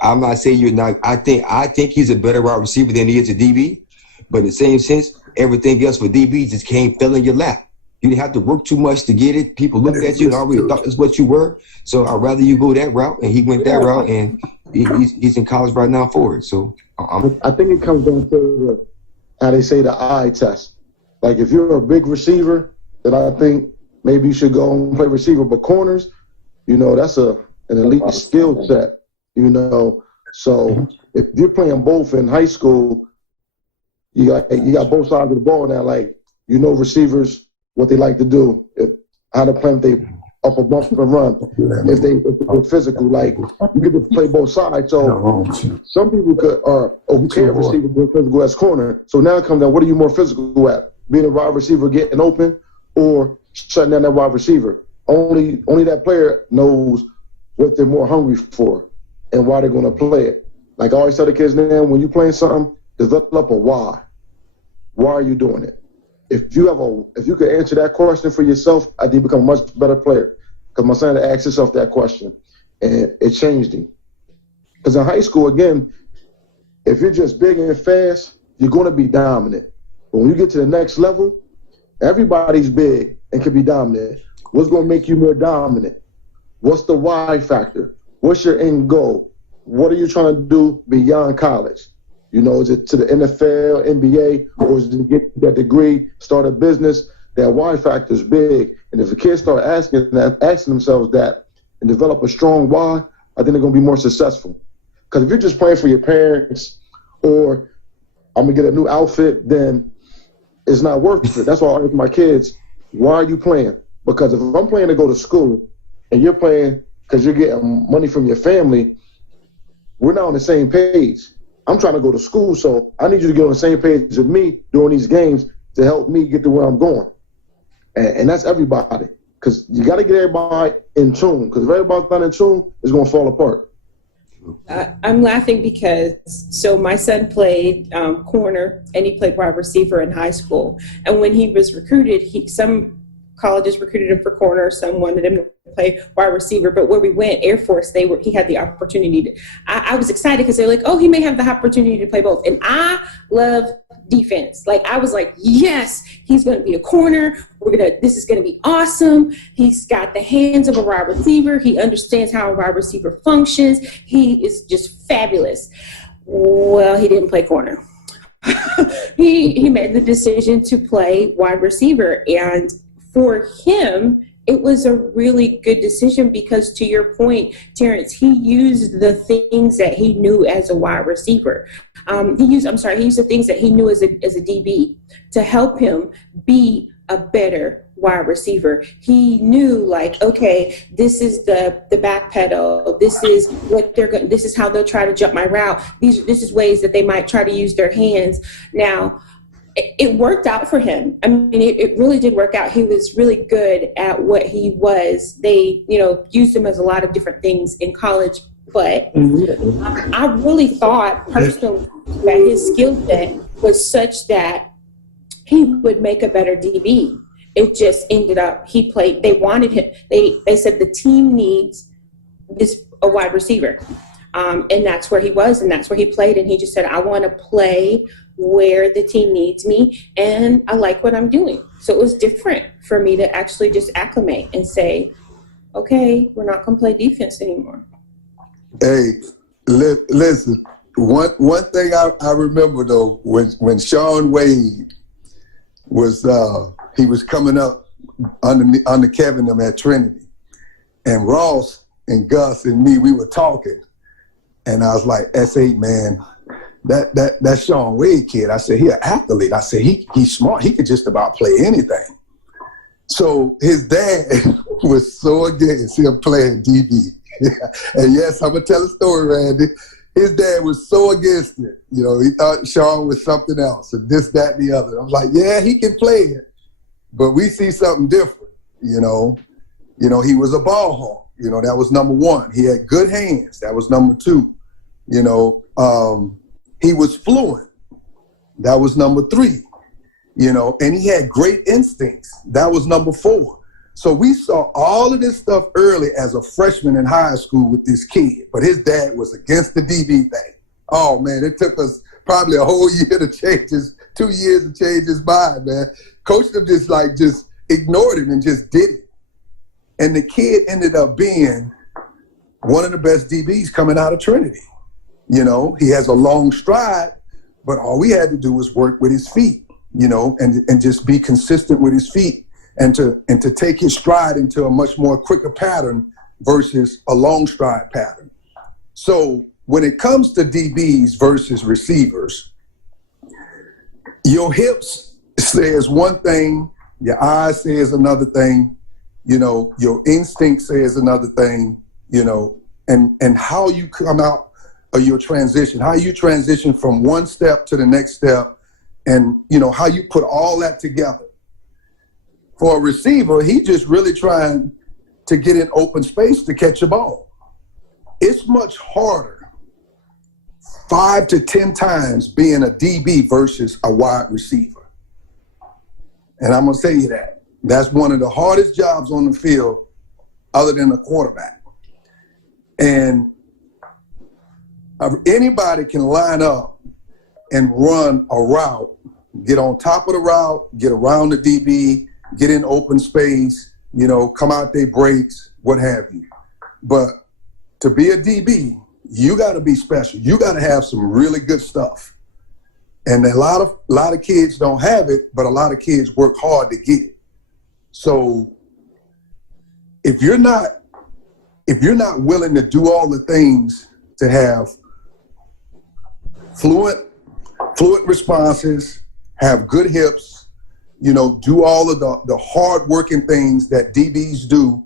I'm not saying you're not. I think he's a better wide receiver than he is a DB. But in the same sense, everything else for DB just fell in your lap. You didn't have to work too much to get it. People looked at you and already thought that's what you were. So I'd rather you go that route, and he went that route, and he's in college right now for it. So I think it comes down to how they say the eye test. Like if you're a big receiver, then I think maybe you should go and play receiver. But corners, that's an elite skill set. So if you're playing both in high school, you got both sides of the ball now. Like receivers, what they like to do, how to play if they up a bump and run, if they're physical, like you get to play both sides. So some people are okay at receiver, but physical as corner. So now it comes down, what are you more physical at? Being a wide receiver, getting open, or shutting down that wide receiver? Only that player knows what they're more hungry for and why they're going to play it. Like I always tell the kids now, when you're playing something, develop a why. Why are you doing it? If you could answer that question for yourself, I think you become a much better player. Because my son had to ask himself that question, and it changed him. Because in high school, again, if you're just big and fast, you're going to be dominant. But when you get to the next level, everybody's big and can be dominant. What's going to make you more dominant? What's the why factor? What's your end goal? What are you trying to do beyond college? Is it to the NFL, NBA, or is it to get that degree, start a business? That why factor is big. And if the kids start asking themselves that and develop a strong why, I think they're going to be more successful. Because if you're just playing for your parents or I'm going to get a new outfit, then it's not worth it. That's why I ask my kids, why are you playing? Because if I'm playing to go to school and you're playing because you're getting money from your family, we're not on the same page. I'm trying to go to school, so I need you to get on the same page with me during these games to help me get to where I'm going. And that's everybody, because you got to get everybody in tune, because if everybody's not in tune, it's going to fall apart. I'm laughing because my son played corner and he played wide receiver in high school. And when he was recruited, some colleges recruited him for corner, some wanted him to play wide receiver. But where we went, Air Force, he had the opportunity. I was excited because they're like, oh, he may have the opportunity to play both. And I love defense. Like I was like, yes, he's going to be a corner. This is going to be awesome. He's got the hands of a wide receiver. He understands how a wide receiver functions. He is just fabulous. Well, he didn't play corner. He made the decision to play wide receiver, and for him, it was a really good decision because, to your point, Terrence, he used the things that he knew as a wide receiver. He used the things that he knew as a DB to help him be a better wide receiver. He knew, like, okay, this is the back pedal. This is what they're going. This is how they'll try to jump my route. This is ways that they might try to use their hands. Now, it worked out for him. I mean, it really did work out. He was really good at what he was. They, used him as a lot of different things in college. But I really thought personally that his skill set was such that he would make a better DB. It just ended up, they wanted him. They said the team needs a wide receiver. And that's where he was, and that's where he played. And he just said, I want to play where the team needs me, and I like what I'm doing. So it was different for me to actually just acclimate and say, okay, we're not going to play defense anymore. Hey, listen, one thing I remember, though, when Sean Wade was, he was coming up under Kevin them at Trinity, and Ross and Gus and me, we were talking, and I was like, S8, man, that Sean Wade kid, I said, he an athlete. I said, he's smart. He could just about play anything. So his dad was so against him playing DB. And yes, I'm going to tell a story, Randy. His dad was so against it. He thought Sean was something else, and this, that, and the other. I was like, yeah, he can play it, but we see something different. He was a ball hawk. That was number one. He had good hands. That was number two. He was fluent. That was number three. And he had great instincts. That was number four. So we saw all of this stuff early as a freshman in high school with this kid, but his dad was against the DB thing. Oh man, it took us probably a whole year to change 2 years to change his mind, man. Coach them just ignored him and just did it. And the kid ended up being one of the best DBs coming out of Trinity. He has a long stride, but all we had to do was work with his feet, and just be consistent with his feet and to take his stride into a much more quicker pattern versus a long stride pattern. So when it comes to DBs versus receivers, your hips says one thing, your eyes says another thing, your instinct says another thing, and how you come out of your transition, how you transition from one step to the next step, and how you put all that together. For a receiver, he just really trying to get in open space to catch a ball. It's much harder 5 to 10 times being a DB versus a wide receiver. And I'm going to tell you that. That's one of the hardest jobs on the field other than a quarterback. And anybody can line up and run a route, get on top of the route, get around the DB, get in open space, come out their breaks, what have you. But to be a DB, you got to be special. You got to have some really good stuff. And a lot of kids don't have it, but a lot of kids work hard to get it. So if you're not willing to do all the things to have fluent responses, have good hips, do all of the hard-working things that DBs do,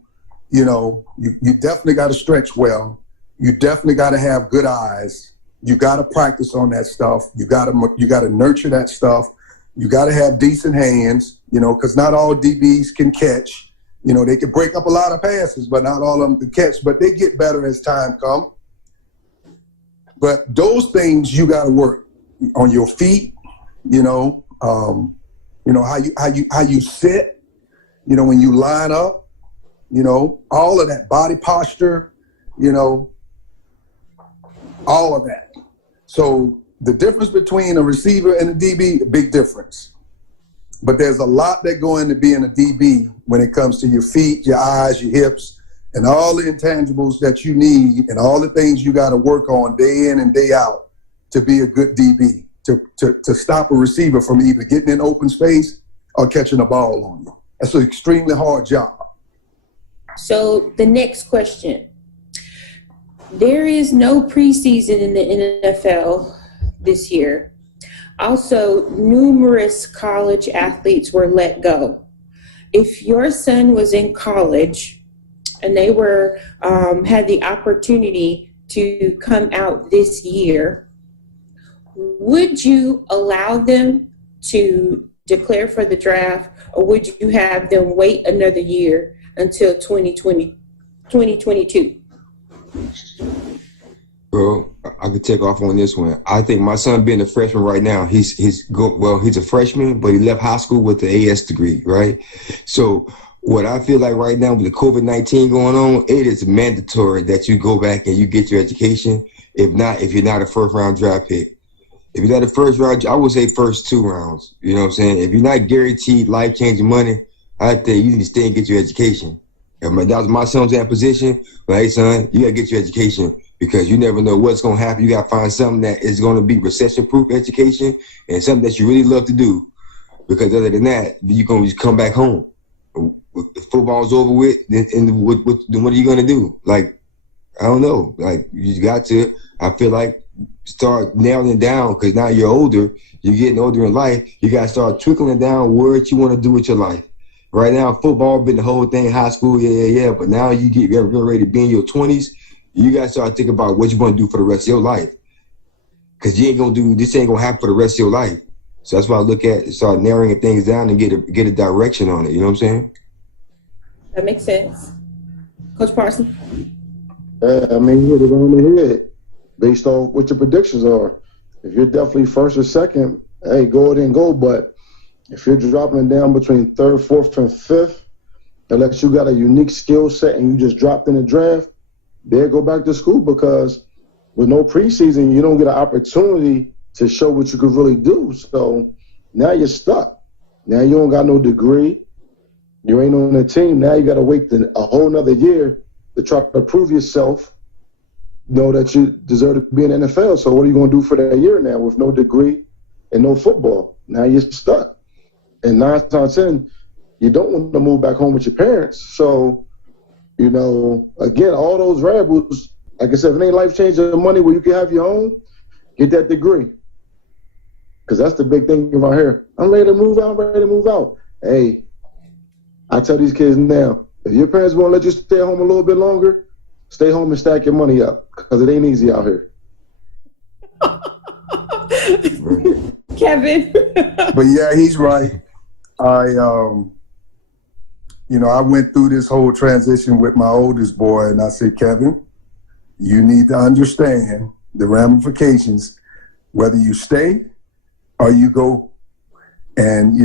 you definitely got to stretch well. You definitely got to have good eyes. You got to practice on that stuff. You got to nurture that stuff. You got to have decent hands, because not all DBs can catch. They can break up a lot of passes, but not all of them can catch. But they get better as time comes. But those things you got to work on your feet, how you sit, when you line up, all of that body posture, all of that. So the difference between a receiver and a DB, a big difference. But there's a lot that go into being a DB when it comes to your feet, your eyes, your hips, and all the intangibles that you need and all the things you got to work on day in and day out to be a good DB. To stop a receiver from either getting in open space or catching a ball on you. That's an extremely hard job. So the next question. There is no preseason in the NFL this year. Also, numerous college athletes were let go. if your son was in college and they were had the opportunity to come out this year, would you allow them to declare for the draft, or would you have them wait another year until 2022? Well, I could take off on this one. I think my son being a freshman right now, he's a freshman, but he left high school with the AS degree, right? So what I feel like right now with the COVID-19 going on, it is mandatory that you go back and you get your education. If you're not a first round draft pick. If you're not a first round, I would say first 2 rounds. You know what I'm saying? If you're not guaranteed life-changing money, I think you need to stay and get your education. If that was my son's in that position, but hey, son, you got to get your education because you never know what's going to happen. You got to find something that is going to be recession-proof education and something that you really love to do. Because other than that, you're going to just come back home. If football's over with, then what are you going to do? Like, I don't know. Like, you just got to, I feel like, start nailing it down because now you're older. You're getting older in life. You got to start trickling down what you want to do with your life. Right now, football been the whole thing, high school, yeah. But now you're ready to be in your 20s. You got to start thinking about what you want to do for the rest of your life. Because this ain't going to happen for the rest of your life. So that's why I start narrowing things down and get a direction on it. You know what I'm saying? That makes sense. Coach Parson? I mean, you hit it on the head based on what your predictions are. If you're definitely first or second, hey, go ahead and go. But if you're dropping it down between third, fourth, and fifth, unless you got a unique skill set and you just dropped in the draft, then go back to school because with no preseason, you don't get an opportunity to show what you could really do. So now you're stuck. Now you don't got no degree. You ain't on the team. Now you got to wait a whole nother year to try to prove yourself, know that you deserve to be in the NFL. So what are you going to do for that year now with no degree and no football? Now you're stuck. And 9 times out of 10, you don't want to move back home with your parents. So, you know, again, all those variables, like I said, if it ain't life-changing money where you can have your own, get that degree. Because that's the big thing around here. I'm ready to move out. Hey, I tell these kids now, if your parents won't let you stay home a little bit longer, stay home and stack your money up because it ain't easy out here. Kevin? But yeah, he's right. I went through this whole transition with my oldest boy, and I said, Kevin, you need to understand the ramifications, whether you stay or you go. And,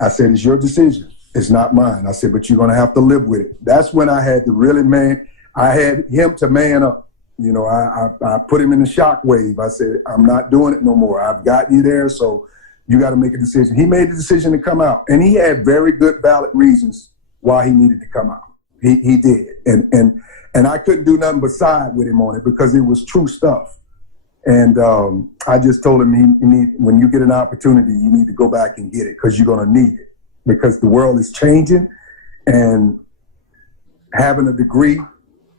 I said, it's your decision. It's not mine. I said, but you're going to have to live with it. That's when I had to really I had him to man up. I put him in the shock wave. I said, I'm not doing it no more. I've gotten you there, so you got to make a decision. He made the decision to come out, and he had very good, valid reasons why he needed to come out. He did, and I couldn't do nothing but side with him on it because it was true stuff. And I just told him when you get an opportunity, you need to go back and get it because you're going to need it because the world is changing, and having a degree,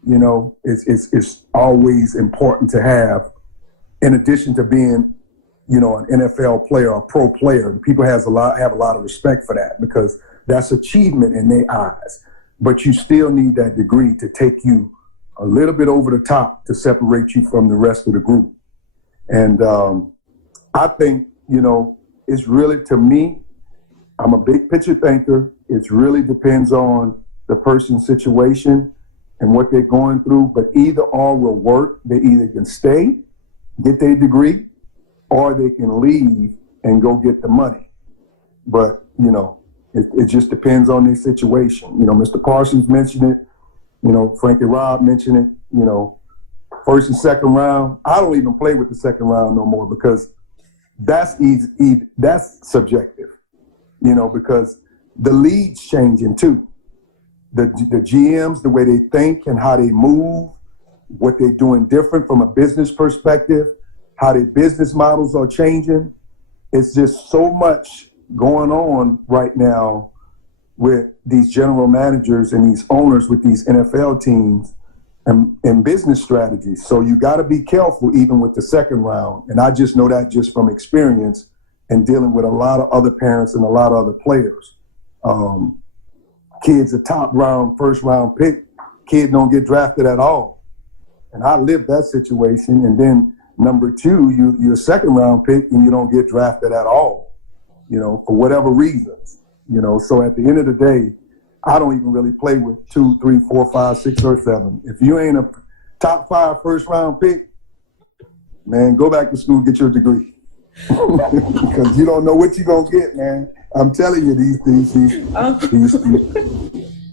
is always important to have. In addition to being, an NFL player or pro player, people have a lot of respect for that because that's achievement in their eyes. But you still need that degree to take you a little bit over the top to separate you from the rest of the group. And I think, it's really, to me, I'm a big picture thinker. It really depends on the person's situation and what they're going through, but either or will work. They either can stay, get their degree, or they can leave and go get the money. But, it just depends on their situation. Mr. Parsons mentioned it, Frankie Robb mentioned it, first and second round. I don't even play with the second round no more because that's easy, that's subjective, because the league's changing too. The GMs, the way they think and how they move, what they're doing different from a business perspective, how their business models are changing. It's just so much going on right now with these general managers and these owners with these NFL teams and business strategies. So you got to be careful even with the second round. And I just know that just from experience and dealing with a lot of other parents and a lot of other players. kid's a top round, first round pick, kid don't get drafted at all. And I lived that situation. And then number two, you're a second round pick and you don't get drafted at all, for whatever reasons, So at the end of the day, I don't even really play with 2, 3, 4, 5, 6, or 7. If you ain't a top 5 first round pick, man, go back to school, get your degree. Because you don't know what you're going to get, man. I'm telling you, these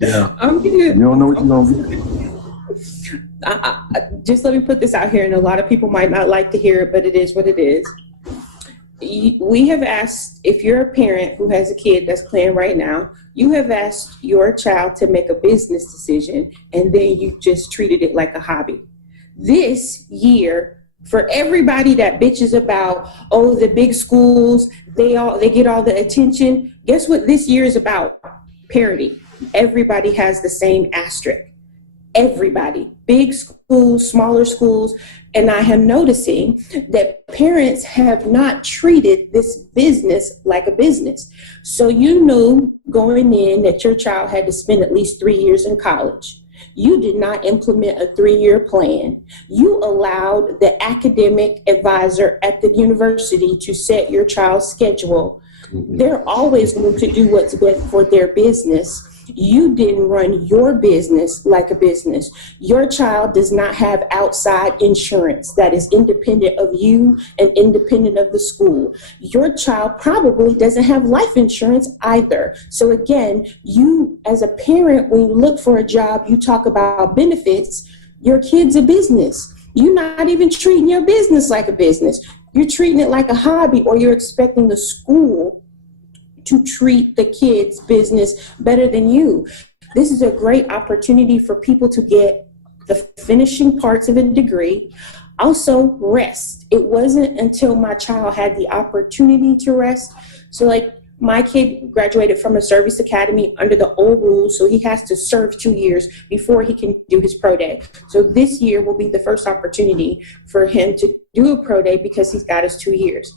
yeah. I'm good. You don't know what you're going to get. Just let me put this out here, and a lot of people might not like to hear it, but it is what it is. We have asked, if you're a parent who has a kid that's playing right now, you have asked your child to make a business decision, and then you just treated it like a hobby. This year, for everybody that bitches about, oh, the big schools, they get all the attention. Guess what this year is about? Parity. Everybody has the same asterisk. Everybody, big schools, smaller schools. And I am noticing that parents have not treated this business like a business. So you knew going in that your child had to spend at least 3 years in college. You did not implement a 3-year plan. You allowed the academic advisor at the university to set your child's schedule. They're always going to do what's best for their business. You didn't run your business like a business. Your child does not have outside insurance that is independent of you and independent of the school. Your child probably doesn't have life insurance either. So again, you as a parent, when you look for a job, you talk about benefits. Your kid's a business. You're not even treating your business like a business. You're treating it like a hobby, or you're expecting the school to treat the kid's business better than you. This is a great opportunity for people to get the finishing parts of a degree. Also, rest. It wasn't until my child had the opportunity to rest. So like my kid graduated from a service academy under the old rules, so he has to serve 2 years before he can do his pro day. So this year will be the first opportunity for him to do a pro day because he's got his 2 years.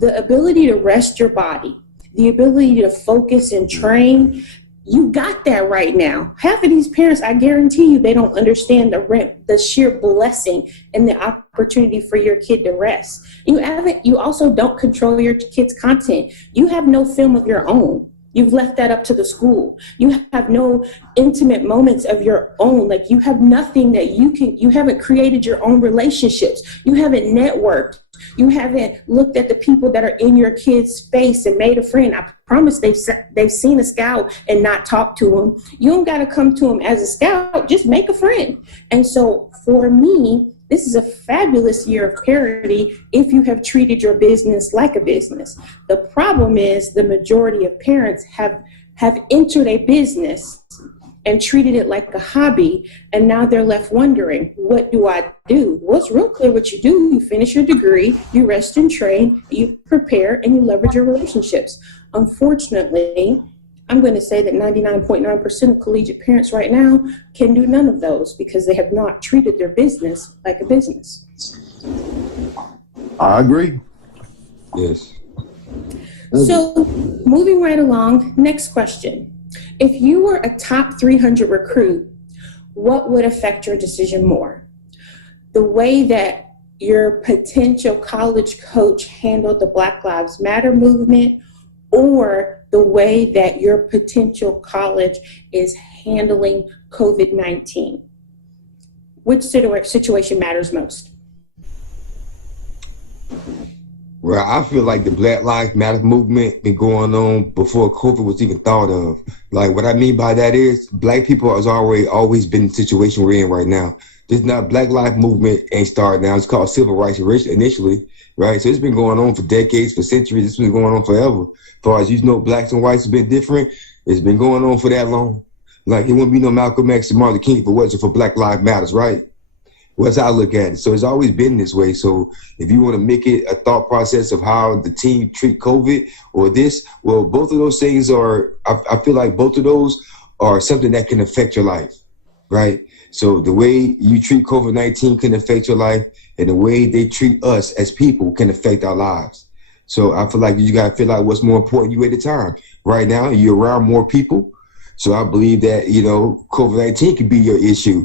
The ability to rest your body, the ability to focus and train, you got that right now. Half of these parents, I guarantee you, they don't understand the sheer blessing and the opportunity for your kid to rest. You also don't control your kid's content. You have no film of your own. You've left that up to the school. You have no intimate moments of your own. Like you have nothing that you haven't created your own relationships. You haven't networked. You haven't looked at the people that are in your kid's space and made a friend. I promise they've seen a scout and not talked to them. You don't got to come to them as a scout. Just make a friend. And so for me, this is a fabulous year of parity if you have treated your business like a business. The problem is the majority of parents have entered a business and treated it like a hobby, and now they're left wondering, what do I do? Well, it's real clear what you do. You finish your degree, you rest and train, you prepare, and you leverage your relationships. Unfortunately, I'm going to say that 99.9% of collegiate parents right now can do none of those because they have not treated their business like a business. I agree. Yes. So moving right along, next question. If you were a top 300 recruit, what would affect your decision more? The way that your potential college coach handled the Black Lives Matter movement, or the way that your potential college is handling COVID-19? Which situation matters most? Well, I feel like the Black Lives Matter movement been going on before COVID was even thought of. Like what I mean by that is black people has always been in the situation we're in right now. This not Black Lives Movement ain't started now. It's called civil rights initially, right? So it's been going on for decades, for centuries. It's been going on forever. As far as blacks and whites have been different, it's been going on for that long. Like it wouldn't be no Malcolm X and Martin King if it wasn't for Black Lives Matters, right? Well, that's how I look at it. So it's always been this way. So if you want to make it a thought process of how the team treat COVID or this, well, both of those things are, I feel like both of those are something that can affect your life, right? So the way you treat COVID-19 can affect your life, and the way they treat us as people can affect our lives. So I feel like you got to feel like what's more important to you at the time. Right now, you're around more people. So I believe that, COVID-19 could be your issue.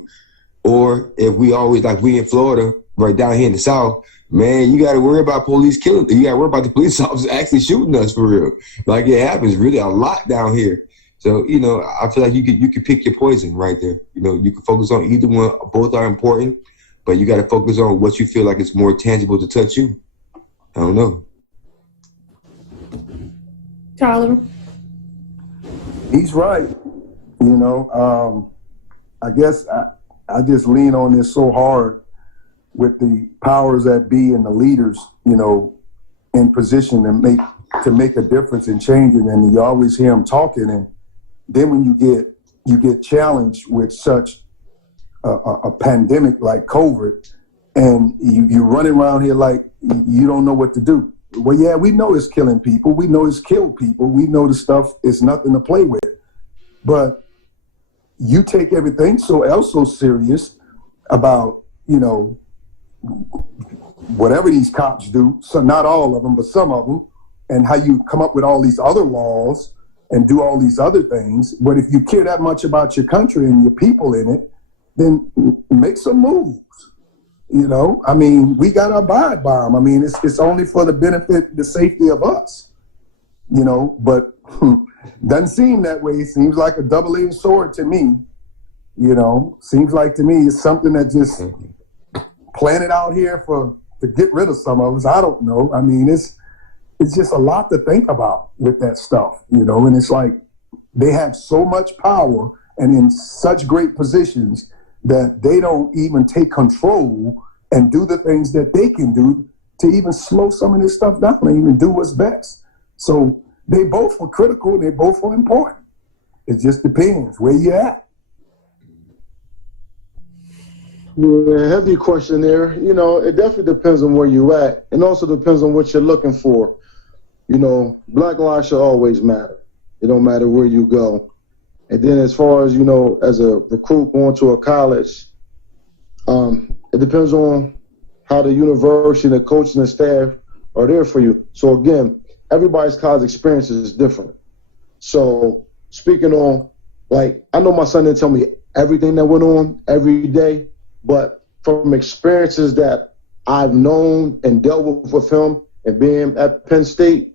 Or if we always, like we in Florida, right down here in the South, man, you got to worry about police killing. You got to worry about the police officers actually shooting us for real. Like it happens really a lot down here. So, I feel like you could pick your poison right there. You can focus on either one. Both are important, but you got to focus on what you feel like is more tangible to touch you. I don't know. Tyler? He's right. I guess I just lean on this so hard with the powers that be and the leaders, in position to make a difference and change it. And you always hear them talking. And then when you get challenged with such a pandemic like COVID, and you running around here like you don't know what to do. Well, yeah, we know it's killing people. We know it's killed people. We know the stuff is nothing to play with. But you take everything so serious about, whatever these cops do, so not all of them, but some of them, and how you come up with all these other laws and do all these other things. But if you care that much about your country and your people in it, then make some moves. We got to abide by them. It's only for the benefit, the safety of us, but doesn't seem that way. It seems like a double-edged sword to me, seems like to me it's something that just planted out here to get rid of some of us. I don't know. It's just a lot to think about with that stuff, and it's like they have so much power and in such great positions that they don't even take control and do the things that they can do to even slow some of this stuff down and even do what's best. So they both are critical and they both are important. It just depends where you're at. Yeah, heavy question there. It definitely depends on where you're at, and also depends on what you're looking for. Black lives should always matter. It don't matter where you go. And then as far as, as a recruit going to a college, it depends on how the university, the coach, and the staff are there for you. So again, everybody's college experience is different. So speaking on, I know my son didn't tell me everything that went on every day, but from experiences that I've known and dealt with him and being at Penn State,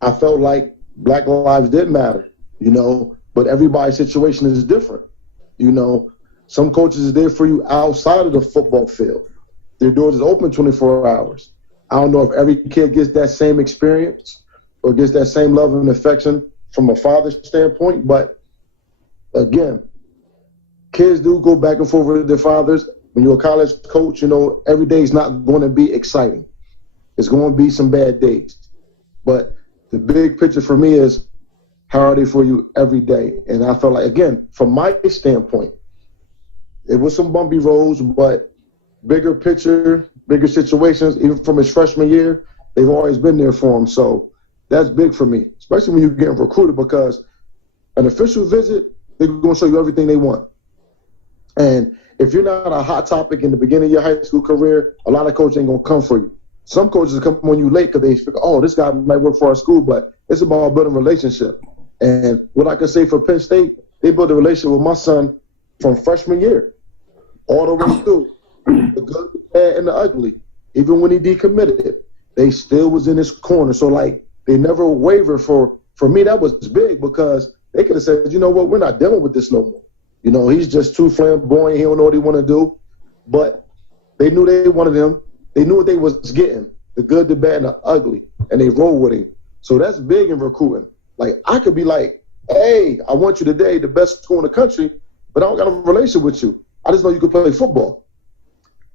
I felt like Black lives did matter, but everybody's situation is different. Some coaches are there for you outside of the football field. Their doors is open 24 hours. I don't know if every kid gets that same experience or gets that same love and affection from a father's standpoint, but again, kids do go back and forth with their fathers. When you're a college coach, every day is not going to be exciting. It's going to be some bad days. But the big picture for me is, how are they for you every day? And I felt like, again, from my standpoint, it was some bumpy roads, but bigger picture, bigger situations, even from his freshman year, they've always been there for him. So that's big for me, especially when you're getting recruited, because an official visit, they're going to show you everything they want. And if you're not a hot topic in the beginning of your high school career, a lot of coaches ain't going to come for you. Some coaches come on you late because they figure, this guy might work for our school, but it's about building a relationship. And what I can say for Penn State, they built a relationship with my son from freshman year all the way through, the good, the bad, and the ugly. Even when he decommitted, they still was in his corner. So, they never wavered. For me, that was big, because they could have said, you know what, we're not dealing with this no more. He's just too flamboyant. He don't know what he want to do. But they knew they wanted him. They knew what they was getting, the good, the bad, and the ugly, and they roll with him. So that's big in recruiting. I could be like, hey, I want you today, the best school in the country, but I don't got a relationship with you. I just know you can play football.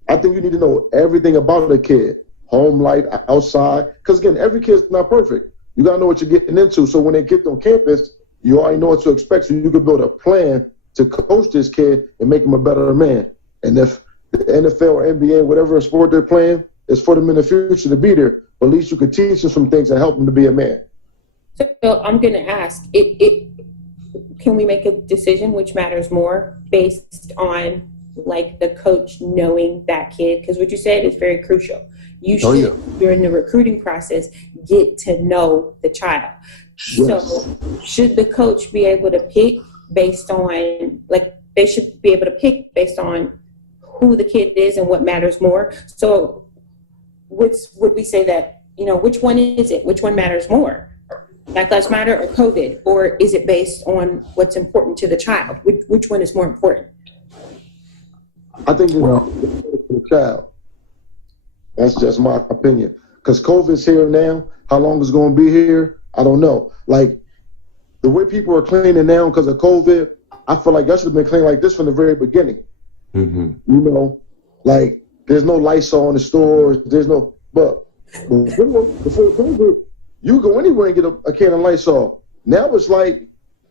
I think you need to know everything about a kid, home life, outside, because, again, every kid's not perfect. You got to know what you're getting into. So when they get on campus, you already know what to expect, so you can build a plan to coach this kid and make him a better man. And if the NFL or NBA, whatever sport they're playing, is for them in the future to be there, but at least you could teach them some things and help them to be a man. So I'm going to ask, can we make a decision which matters more based on the coach knowing that kid? Because what you said is very crucial. You should, during the recruiting process, get to know the child. So should the coach be able to pick based on, like, they should be able to pick based on who the kid is and what matters more? So would we say that, you know, which one is it? Which one matters more? Black Lives Matter or COVID? Or is it based on what's important to the child? Which one is more important? I think it's the child. That's just my opinion. Because COVID's here now. How long it's going to be here, I don't know. Like, the way people are cleaning now because of COVID, I feel like that should have been clean like this from the very beginning. Mm-hmm. You know, like, there's no Lysol in the stores. There's no, but before COVID, you go anywhere and get a can of Lysol. Now it's like,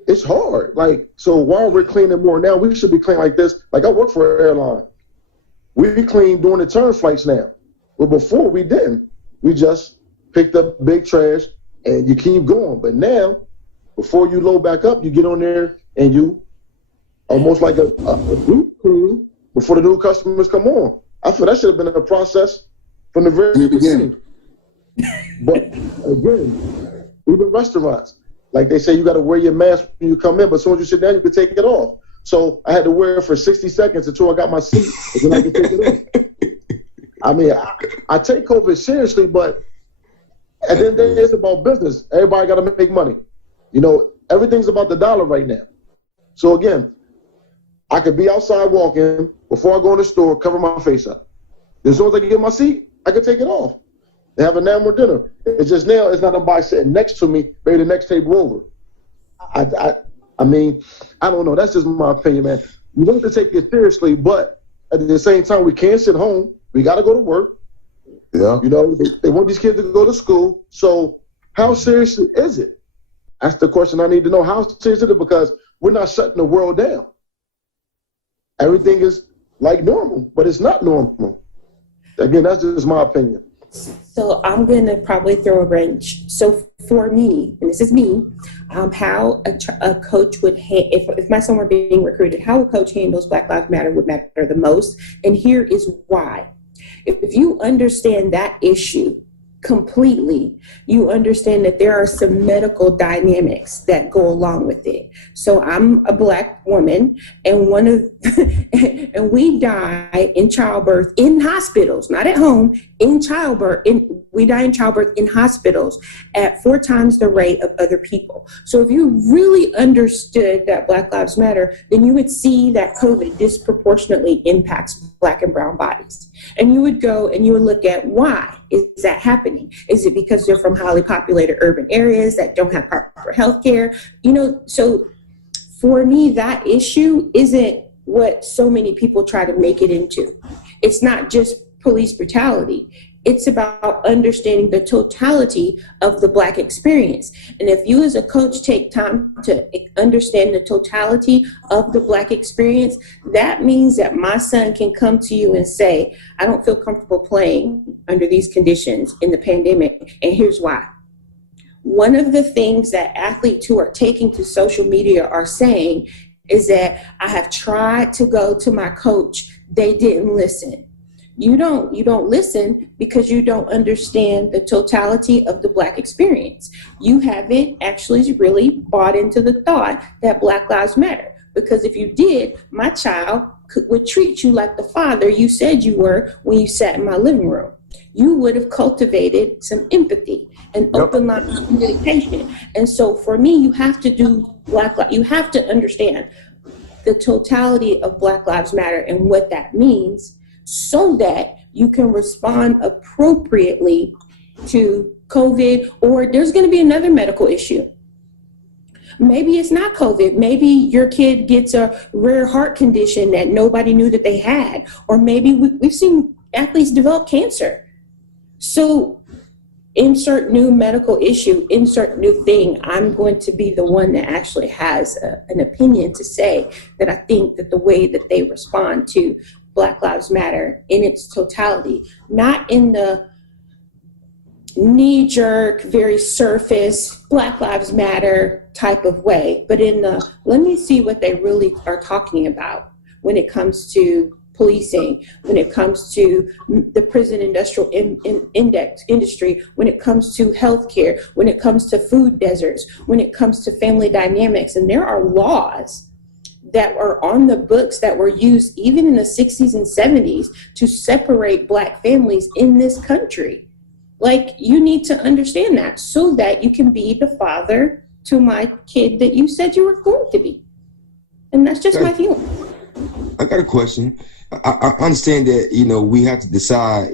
it's hard. Like, so while we're cleaning more now, we should be clean like this. Like, I work for an airline. We clean during the turn flights now. But before we didn't. We just picked up big trash and you keep going. But now, before you load back up, you get on there and you almost like a deep clean before the new customers come on. I feel that should have been a process from the very beginning. But again, even restaurants, like they say, you got to wear your mask when you come in, but as soon as you sit down, you can take it off. So I had to wear it for 60 seconds until I got my seat, and then I could take it off. I mean, I take COVID seriously, but at the end of the day, it's about business. Everybody got to make money. You know, everything's about the dollar right now. So again, I could be outside walking before I go in the store, cover my face up. As soon as I can get my seat, I can take it off and have a more dinner. It's just now, it's not nobody sitting next to me, maybe the next table over. I mean, I don't know. That's just my opinion, man. You don't have to take it seriously, but at the same time, we can't sit home. We got to go to work. Yeah. You know, they want these kids to go to school. So how serious is it? That's the question I need to know. How serious is it? Because we're not shutting the world down. Everything is like normal, but it's not normal. Again, that's just my opinion. So I'm going to probably throw a wrench. So for me, and this is me, how a coach would, if my son were being recruited, how a coach handles Black Lives Matter would matter the most. And here is why. If you understand that issue completely, you understand that there are some medical dynamics that go along with it. So I'm a Black woman, and and we die in childbirth in hospitals, not at home, in childbirth. We die in childbirth in hospitals at 4 times the rate of other people. So if you really understood that Black Lives Matter, then you would see that COVID disproportionately impacts Black and brown bodies. And you would go and you would look at why is that happening? Is it because they're from highly populated urban areas that don't have proper health care? You know, so for me, that issue isn't what so many people try to make it into. It's not just police brutality. It's about understanding the totality of the Black experience. And if you as a coach take time to understand the totality of the Black experience, that means that my son can come to you and say, I don't feel comfortable playing under these conditions in the pandemic, and here's why. One of the things that athletes who are taking to social media are saying is that I have tried to go to my coach, they didn't listen. You don't listen because you don't understand the totality of the Black experience. You haven't actually really bought into the thought that Black Lives Matter. Because if you did, my child would treat you like the father you said you were when you sat in my living room. You would have cultivated some empathy and open line of communication. And so for me, you have to do you have to understand the totality of Black Lives Matter and what that means, so that you can respond appropriately to COVID, or there's going to be another medical issue. Maybe it's not COVID. Maybe your kid gets a rare heart condition that nobody knew that they had, or maybe we've seen athletes develop cancer. So insert new medical issue, insert new thing. I'm going to be the one that actually has an opinion to say that I think that the way that they respond to Black Lives Matter in its totality, not in the knee-jerk, very surface, Black Lives Matter type of way, but in the, let me see what they really are talking about when it comes to policing, when it comes to the prison industrial industry, when it comes to healthcare, when it comes to food deserts, when it comes to family dynamics. And there are laws that are on the books that were used even in the 60s and 70s to separate Black families in this country. Like, you need to understand that so that you can be the father to my kid that you said you were going to be. And that's just my feeling. I got a question. I understand that, we have to decide,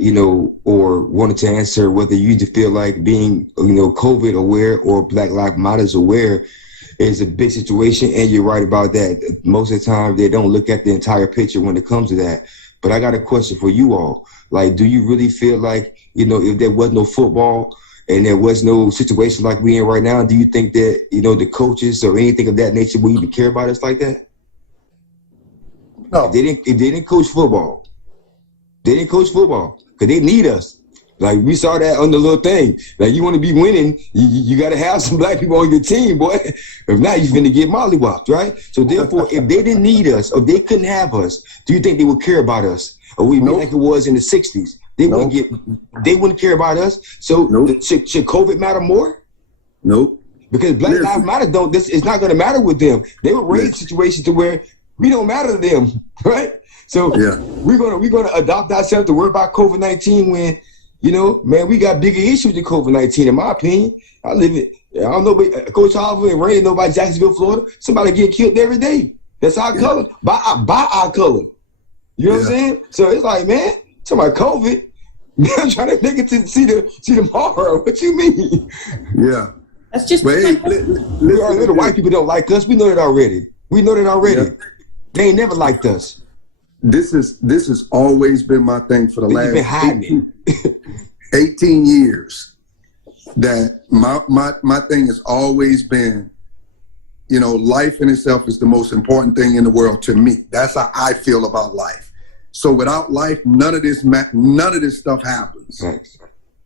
or wanted to answer whether you feel like being, COVID aware or Black Lives Matter aware is a big situation. And you're right about that. Most of the time, they don't look at the entire picture when it comes to that. But I got a question for you all. Like, do you really feel like, if there was no football and there was no situation like we in right now, do you think that, the coaches or anything of that nature would even care about us like that? No. If they didn't coach football. They didn't coach football because they need us. Like, we saw that on the little thing. Like, you want to be winning, you got to have some Black people on your team, boy. If not, you're finna get mollywopped, right? So therefore, if they didn't need us or they couldn't have us, do you think they would care about us? Or we like it was in the 60s? They wouldn't care about us. So should COVID matter more? Nope. Because Black Lives Matter it's not gonna matter with them. They were raised in situations to where we don't matter to them, right? So we're gonna adopt ourselves to worry about COVID-19 when, man, we got bigger issues than COVID-19, in my opinion. I don't know, but Coach Harvard and Ray know about Jacksonville, Florida. Somebody getting killed every day. That's our color. By our color. You know what I'm saying? So it's like, man, talking about COVID, man, I'm trying to make it to see the horror. What you mean? Yeah. That's just the white people don't like us. We know that already. Yeah. They ain't never liked us. This has always been my thing for the last 18 years. That my thing has always been, life in itself is the most important thing in the world to me. That's how I feel about life. So without life, none of this stuff happens. Thanks.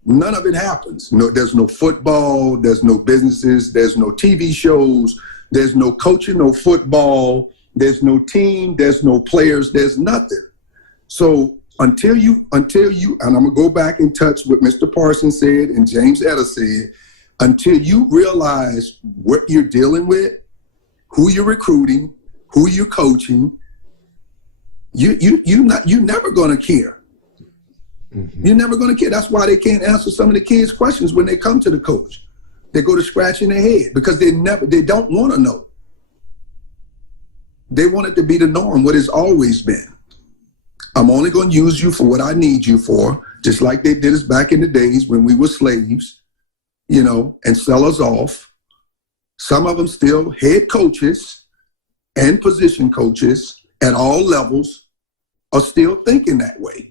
None of it happens. No, there's no football. There's no businesses. There's no TV shows. There's no coaching, no football. There's no team. There's no players. There's nothing. So until you, and I'm gonna go back and touch what Mr. Parsons said and James Etta said, until you realize what you're dealing with, who you're recruiting, who you're coaching, you're never gonna care. Mm-hmm. You're never gonna care. That's why they can't answer some of the kids' questions when they come to the coach. They go to scratching their head because they don't want to know. They want it to be the norm, what it's always been. I'm only going to use you for what I need you for, just like they did us back in the days when we were slaves, and sell us off. Some of them still head coaches and position coaches at all levels are still thinking that way.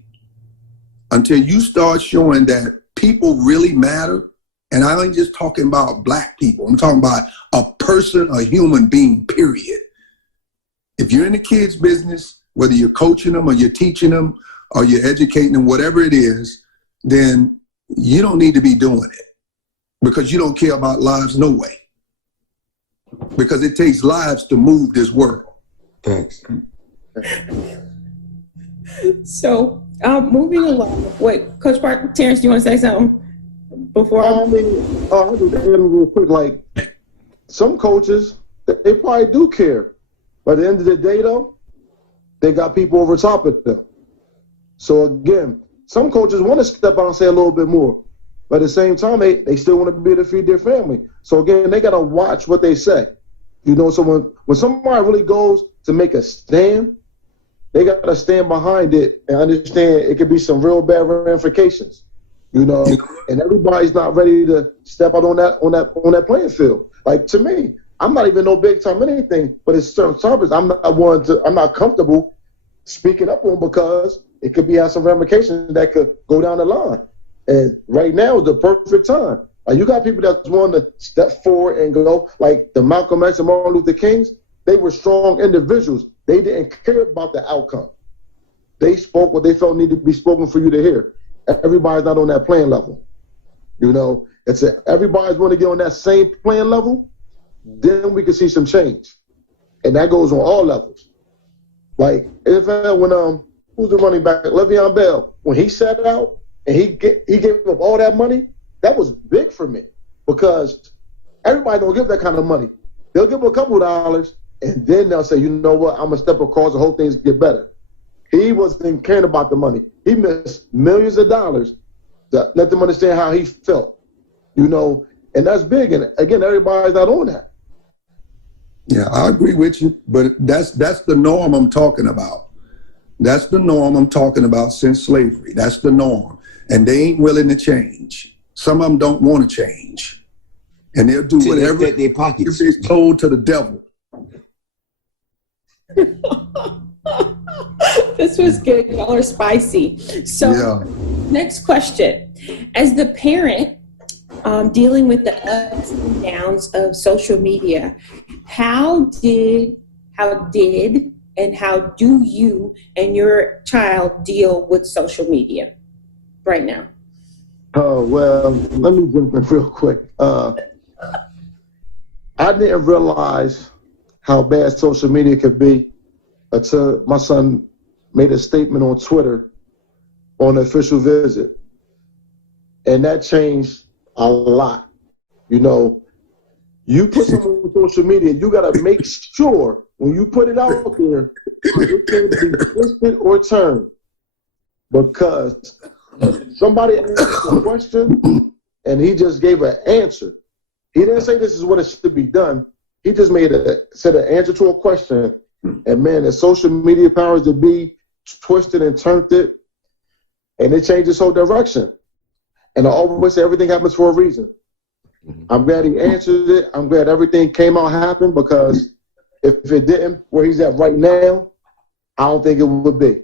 Until you start showing that people really matter, and I ain't just talking about Black people, I'm talking about a person, a human being, period. If you're in the kids' business, whether you're coaching them or you're teaching them or you're educating them, whatever it is, then you don't need to be doing it because you don't care about lives no way. Because it takes lives to move this world. Thanks. So, moving along. Wait, Coach Terrence, do you want to say something before? I'll do that real quick. Like, some coaches, they probably do care. But at the end of the day, though, they got people over top of them. So, again, some coaches want to step out and say a little bit more. But at the same time, they still want to be able to feed their family. So, again, they got to watch what they say. So when somebody really goes to make a stand, they got to stand behind it and understand it could be some real bad ramifications. And everybody's not ready to step out on that playing field. Like, to me, I'm not even no big time anything, but it's certain topics I'm not comfortable speaking up on because it could have some ramifications that could go down the line. And right now is the perfect time. Like, you got people that's willing to step forward and go, like the Malcolm X and Martin Luther Kings, they were strong individuals. They didn't care about the outcome. They spoke what they felt needed to be spoken for you to hear. Everybody's not on that playing level. Everybody's going to get on that same playing level, then we can see some change. And that goes on all levels. Like, when who's the running back? Le'Veon Bell. When he sat out and he gave up all that money, that was big for me because everybody don't give that kind of money. They'll give him a couple of dollars and then they'll say, you know what, I'm gonna step across and hope things get better. He wasn't caring about the money. He missed millions of dollars to let them understand how he felt, you know, and that's big. And again, everybody's not on that. Yeah, I agree with you, but that's the norm I'm talking about. That's the norm I'm talking about since slavery. That's the norm. And they ain't willing to change. Some of them don't want to change. And they'll do whatever their pockets. they're told to the devil. This was good. Y'all are spicy. So, Yeah. Next question. As the parent dealing with the ups and downs of social media, how do you and your child deal with social media right now? Oh, well, let me jump in real quick. I didn't realize how bad social media could be until my son made a statement on Twitter on an official visit. And that changed a lot. You know, you put something on social media, you got to make sure when you put it out there, it can't be twisted or turned. Because somebody asked a question and he just gave an answer. He didn't say this is what it should be done. He just said an answer to a question. And man, the social media powers to be twisted and turned it, and it changed its whole direction. And I always say everything happens for a reason. I'm glad he answered it. I'm glad everything came out happened, because if it didn't, where he's at right now, I don't think it would be.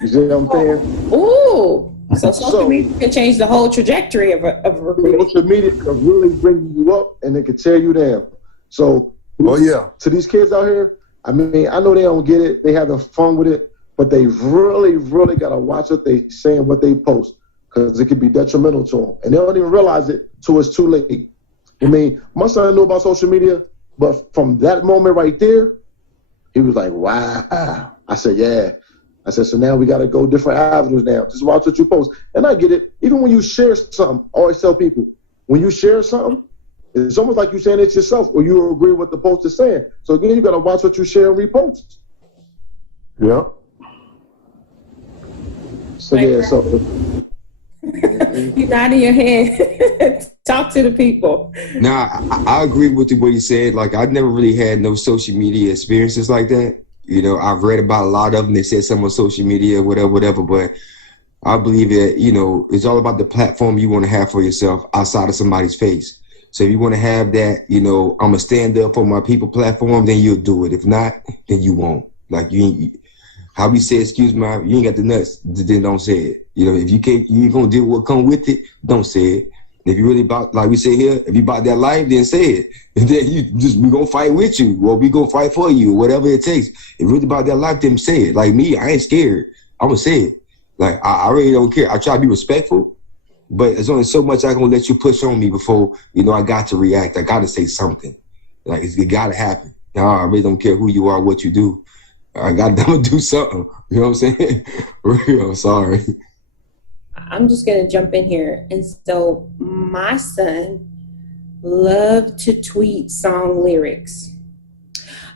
You see what I'm saying? Ooh. So social media can change the whole trajectory of a recruiting. Social media can really bring you up and it can tear you down. So, to these kids out here, I mean, I know they don't get it. They having fun with it, but they really, really got to watch what they say and what they post, because it could be detrimental to them. And they don't even realize it till it's too late. I mean, my son knew about social media, but from that moment right there, he was like, wow. I said, yeah. I said, so now we got to go different avenues now. Just watch what you post. And I get it. Even when you share something, I always tell people, when you share something, it's almost like you're saying it yourself, or you agree with what the post is saying. So again, you got to watch what you share and repost. Yeah. So yeah, so You're nodding your head. Talk to the people. Nah, I agree with what you said. Like, I've never really had no social media experiences like that. You know, I've read about a lot of them. They said something on social media, whatever. But I believe that, you know, it's all about the platform you want to have for yourself outside of somebody's face. So if you want to have that, you know, I'm going to stand up for my people platform, then you'll do it. If not, then you won't. Like, how we say, excuse me, you ain't got the nuts, then don't say it. You know, if you ain't going to deal with what come with it, don't say it. If you really about, like we say here, if you about that life, then say it. And then we gonna fight with you, or we gonna fight for you, whatever it takes. If you really about that life, then say it. Like me, I ain't scared. I'm gonna say it. Like, I really don't care. I try to be respectful, but there's only so much I gonna let you push on me before, you know, I got to react. I got to say something. Like, it got to happen. Now, I really don't care who you are, what you do. I'm gonna do something. You know what I'm saying? I'm sorry. I'm just going to jump in here. And so my son loved to tweet song lyrics.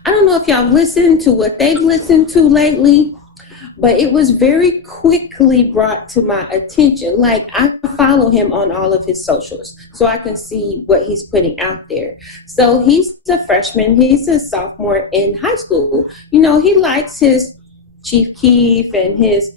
I don't know if y'all listened to what they've listened to lately, but it was very quickly brought to my attention. Like, I follow him on all of his socials so I can see what he's putting out there. So he's a freshman. He's a sophomore in high school. You know, he likes his Chief Keef and his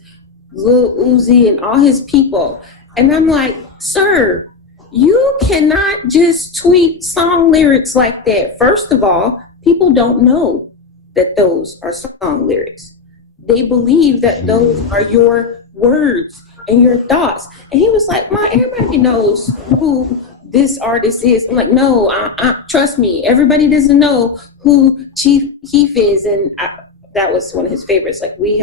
Lil Uzi and all his people. And I'm like, sir, you cannot just tweet song lyrics like that. First of all, people don't know that those are song lyrics. They believe that those are your words and your thoughts. And he was like, Ma, everybody knows who this artist is. I'm like, no, trust me, everybody doesn't know who Chief Keef is. And that was one of his favorites. Like, we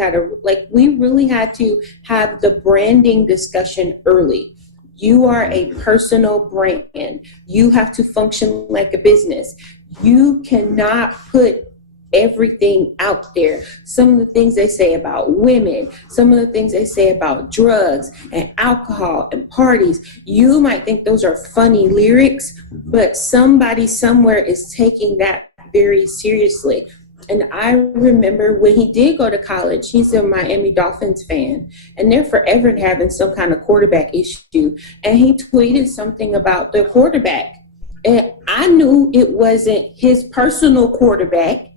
really had to have the branding discussion early. You are a personal brand. You have to function like a business. You cannot put everything out there. Some of the things they say about women, some of the things they say about drugs and alcohol and parties, you might think those are funny lyrics, but somebody somewhere is taking that very seriously. And I remember when he did go to college, he's a Miami Dolphins fan, and they're forever having some kind of quarterback issue. And he tweeted something about the quarterback. And I knew it wasn't his personal quarterback,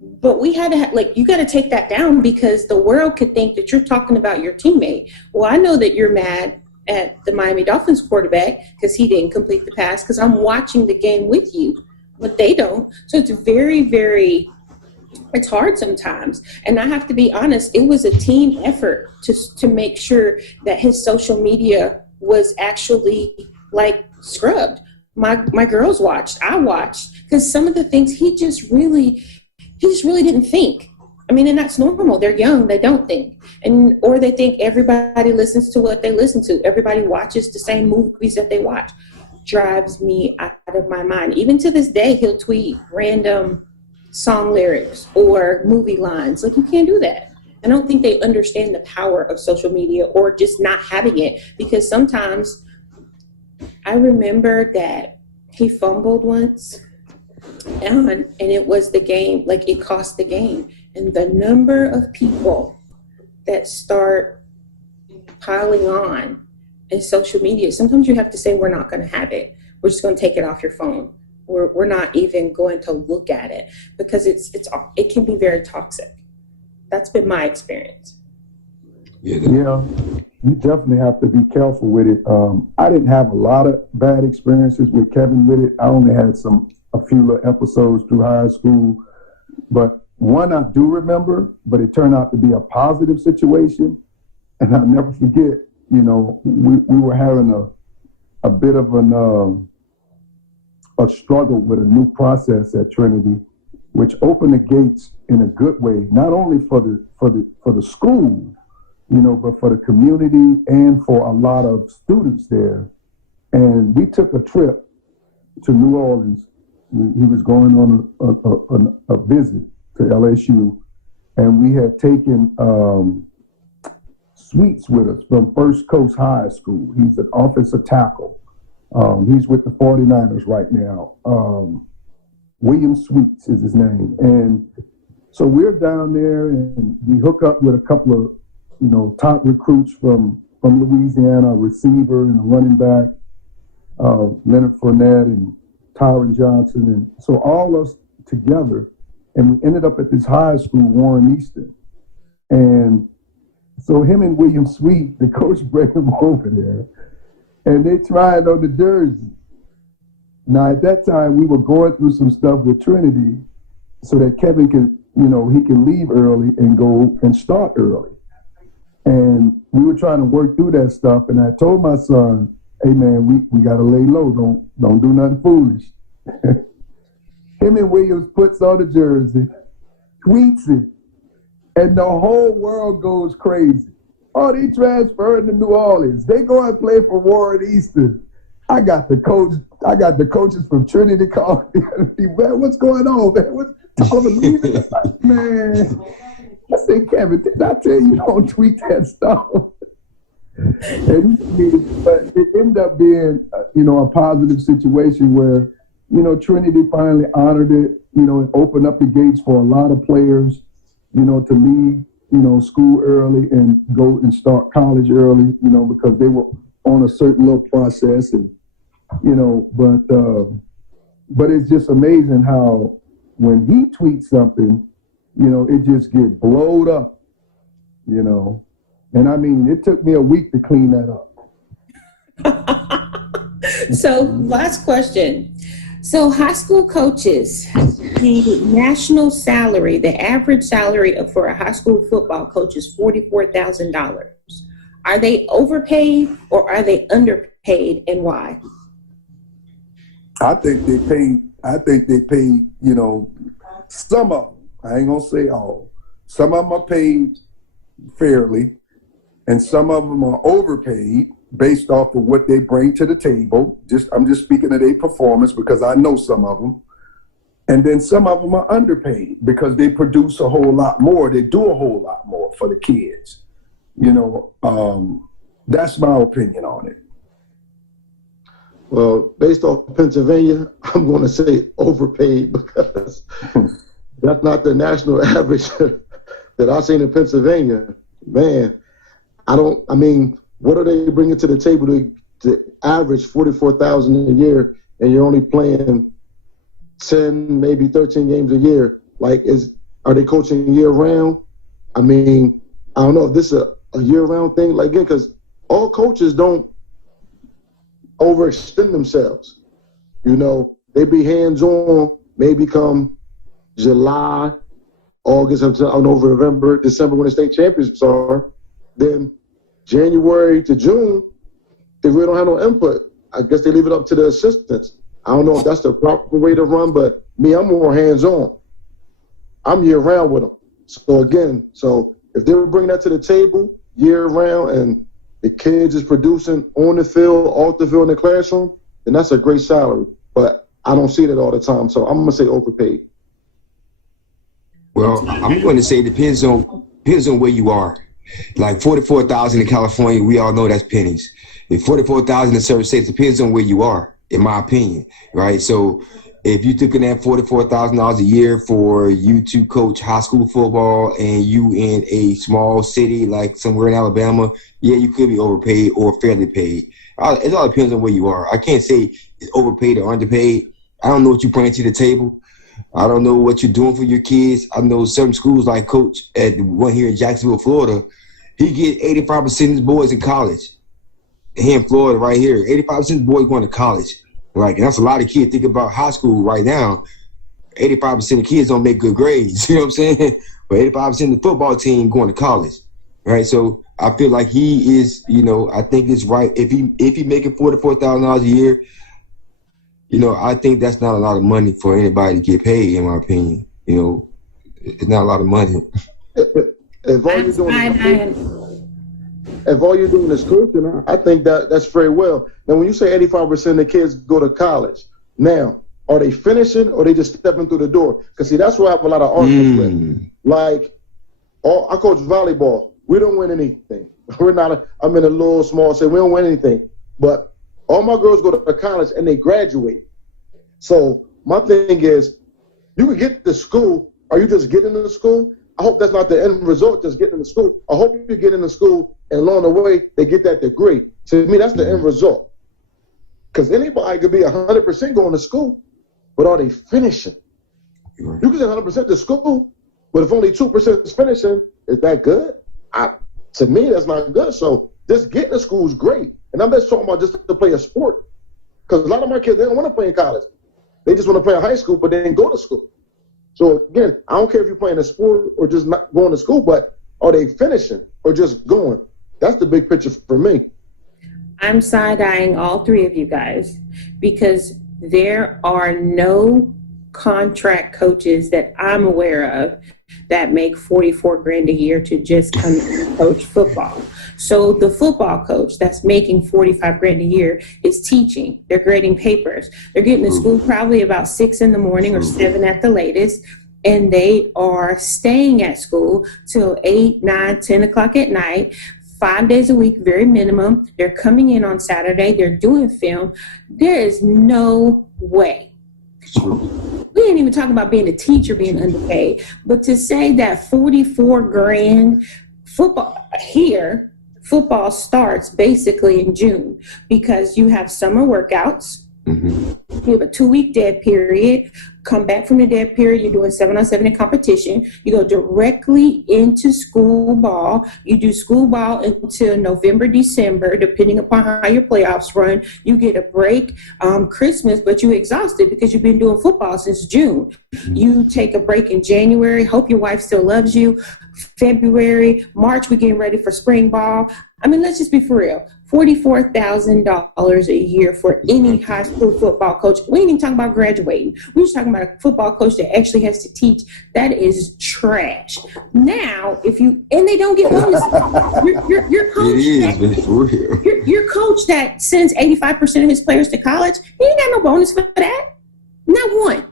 but we had to you got to take that down, because the world could think that you're talking about your teammate. Well, I know that you're mad at the Miami Dolphins quarterback because he didn't complete the pass, because I'm watching the game with you, but they don't. So it's very, very, it's hard sometimes. And I have to be honest, it was a team effort to make sure that his social media was actually scrubbed. My girls watched, I watched, because some of the things he just really didn't think. I mean, and that's normal. They're young, they don't think. Or they think everybody listens to what they listen to. Everybody watches the same movies that they watch. Drives me out of my mind. Even to this day, he'll tweet random song lyrics or movie lines. You can't do that. I don't think they understand the power of social media, or just not having it, because sometimes I remember that he fumbled once, and it was the game, it cost the game. And the number of people that start piling on in social media, sometimes you have to say, we're not going to have it. We're just going to take it off your phone. We're not even going to look at it, because it can be very toxic. That's been my experience. Yeah, you definitely have to be careful with it. I didn't have a lot of bad experiences with Kevin with it. I only had a few little episodes through high school, but one I do remember, but it turned out to be a positive situation. And I'll never forget, we were having a bit of a struggle with a new process at Trinity, which opened the gates in a good way, not only for the school, but for the community and for a lot of students there. And we took a trip to New Orleans. He was going on a visit to LSU, and we had taken Sweets with us from First Coast High School. He's an offensive tackle. He's with the 49ers right now. William Sweets is his name. And so we're down there, and we hook up with a couple of, top recruits from Louisiana, a receiver and a running back, Leonard Fournette and Tyron Johnson. And so all of us together, and we ended up at this high school, Warren Easton. And so him and William Sweet, the coach, bring him over there, and they tried on the jersey. Now, at that time, we were going through some stuff with Trinity so that Kevin can, he can leave early and go and start early. And we were trying to work through that stuff, and I told my son, hey, man, we got to lay low. Don't do nothing foolish. Him and Williams puts on the jersey, tweets it, and the whole world goes crazy. Oh, they transferred to New Orleans. They go and play for Warren Easton. I got the coaches from Trinity calling me, man, what's going on, man? What's leaving? Man, I say, Kevin, did I tell you don't tweet that stuff? But it ended up being, a positive situation where, Trinity finally honored it, and opened up the gates for a lot of players, to leave, school early and go and start college early, because they were on a certain little process. And, but it's just amazing how when he tweets something, it just get blowed up, And I mean, it took me a week to clean that up. So last question. So high school coaches, the national salary, the average salary for a high school football coach is $44,000. Are they overpaid or are they underpaid, and why? I think they paid, some of them. I ain't gonna say all. Some of them are paid fairly, and some of them are overpaid based off of what they bring to the table. I'm just speaking of their performance because I know some of them. And then some of them are underpaid because they produce a whole lot more. They do a whole lot more for the kids. You know, that's my opinion on it. Well, based off Pennsylvania, I'm going to say overpaid because that's not the national average that I've seen in Pennsylvania. Man, I mean, what are they bringing to the table to average $44,000 a year, and you're only playing 10, maybe 13 games a year? Like, are they coaching year round? I mean, I don't know if this is a year round thing. Like, again, because all coaches don't overextend themselves. You know, they be hands-on, maybe come July, August, November, December when the state championships are. Then January to June, they really don't have no input. I guess they leave it up to the assistants. I don't know if that's the proper way to run, but me, I'm more hands-on. I'm year-round with them. So again, if they were bringing that to the table year-round and the kids is producing on the field, off the field, in the classroom, then that's a great salary. But I don't see that all the time, so I'm going to say overpaid. Well, I'm going to say it depends on where you are. Like $44,000 in California, we all know that's pennies. If $44,000 in certain states, depends on where you are, in my opinion, right? So if you took in that $44,000 a year for you to coach high school football and you in a small city like somewhere in Alabama, yeah, you could be overpaid or fairly paid. It all depends on where you are. I can't say it's overpaid or underpaid. I don't know what you bring to the table. I don't know what you're doing for your kids. I know some schools like Coach at the one here in Jacksonville, Florida, he get 85% of his boys in college. Here in Florida right here, 85% of his boys going to college. Like, and that's a lot of kids. Think about high school right now. 85% of kids don't make good grades. You know what I'm saying? But 85% of the football team going to college, right? So I feel like he is, you know, I think it's right. If he making $44,000 a year, you know, I think that's not a lot of money for anybody to get paid, in my opinion. You know, it's not a lot of money. If all you're doing is coaching, I think that's very well. Now, when you say 85% of the kids go to college, now, are they finishing or are they just stepping through the door? Because, see, that's where I have a lot of arguments with. Like, I coach volleyball. We don't win anything. I'm in a little small city. We don't win anything. But all my girls go to college and they graduate. So my thing is, you can get to school. Are you just getting into school? I hope that's not the end result, just getting into school. I hope you get into school and along the way, they get that degree. To me, that's the end result. Because anybody could be 100% going to school, but are they finishing? You can say 100% to school, but if only 2% is finishing, is that good? To me, that's not good. So just getting to school is great. And I'm just talking about just to play a sport. Because a lot of my kids, they don't want to play in college. They just want to play in high school, but they didn't go to school. So again, I don't care if you're playing a sport or just not going to school, but are they finishing or just going? That's the big picture for me. I'm side-eyeing all three of you guys because there are no contract coaches that I'm aware of that make $44,000 a year to just come and coach football. So the football coach that's making $45,000 a year is teaching. They're grading papers. They're getting to school probably about 6 in the morning or 7 at the latest. And they are staying at school till 8, 9, 10 o'clock at night, 5 days a week, very minimum. They're coming in on Saturday. They're doing film. There is no way. We ain't even talking about being a teacher being underpaid. But to say that $44,000 football starts basically in June because you have summer workouts. You have a 2-week dead period. Come back from the dead period, you're doing 7-on-7 in competition. You go directly into school ball. You do school ball until November, December, depending upon how your playoffs run. You get a break Christmas, but you're exhausted because you've been doing football since June. You take a break in January. Hope your wife still loves you. February, March, we're getting ready for spring ball. I mean, let's just be for real. $44,000 a year for any high school football coach. We ain't even talking about graduating. We're just talking about a football coach that actually has to teach. That is trash. Now, and they don't get bonuses. Your coach that sends 85% of his players to college, he ain't got no bonus for that. Not one.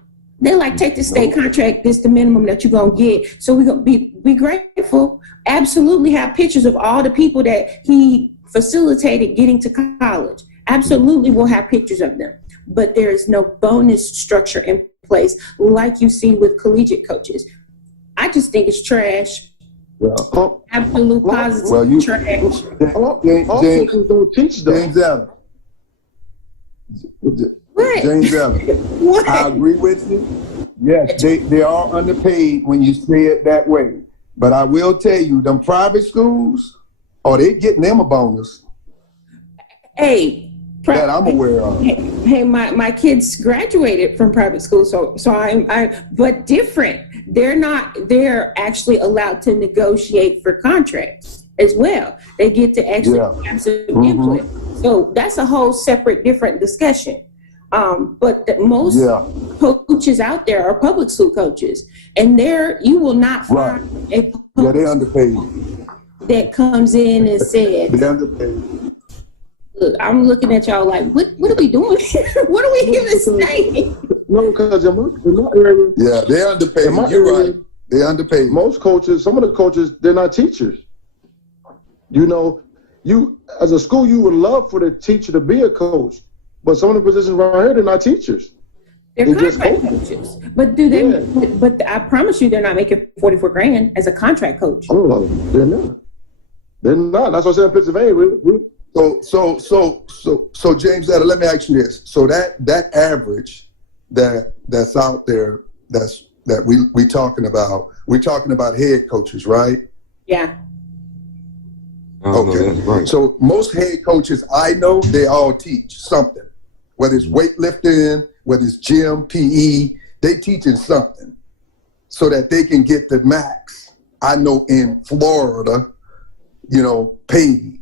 They like, take the state contract, this the minimum that you're gonna get. So we're gonna be grateful. Absolutely have pictures of all the people that he facilitated getting to college. Absolutely will have pictures of them. But there is no bonus structure in place like you see with collegiate coaches. I just think it's trash. Well, Absolute positive trash. all coaches don't teach though. James Allen. What? James Allen. What? I agree with you. Yes, they are underpaid when you say it that way. But I will tell you, them private schools, they getting them a bonus. Hey, that I'm aware of. Hey, my kids graduated from private school, so but different. They're actually allowed to negotiate for contracts as well. They get to actually have some input. So that's a whole separate, different discussion. But most coaches out there are public school coaches, and you will not find a public they're underpaid that comes in and says, they're underpaid. Look, I'm looking at y'all like, what are we doing here? What are we even saying? No, because in my area, they're underpaid. You're right. They're underpaid. Most coaches, some of the coaches, they're not teachers. You know, you as a school, you would love for the teacher to be a coach, but some of the positions around here, they're not teachers. They're contract coaches. But do they? Yeah. But I promise you, they're not making $44,000 as a contract coach. Oh, they're not. They're not. That's what I said in Pennsylvania. So James, let me ask you this. So that average that's out there, that we talking about. We're talking about head coaches, right? Yeah. Okay. Right. So most head coaches I know, they all teach something, whether it's weightlifting, whether it's gym, PE, they teaching something so that they can get the max. I know in Florida, paid.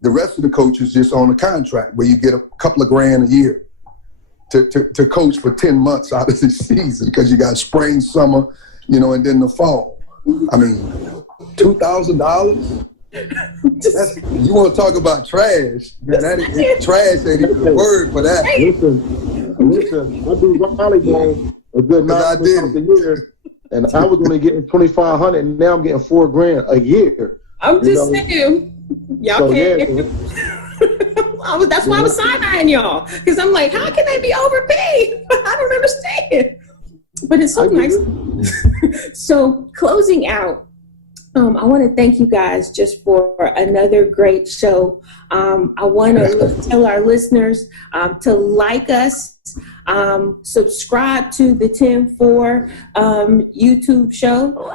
The rest of the coaches just on a contract where you get a couple of grand a year to coach for 10 months out of the season because you got spring, summer, and then the fall. I mean, $2,000? You want to talk about trash? Man, trash ain't even a word for that. Listen, I do volleyball a good 9 months a year, and I was only getting $2,500, and now I'm getting $4,000 a year. I'm just saying, y'all can't. That's why I was side-eyeing y'all, because I'm like, how can they be overpaid? I don't understand. But it's so nice. So closing out, I want to thank you guys just for another great show. I want to tell our listeners to like us, subscribe to the 10-4 YouTube show,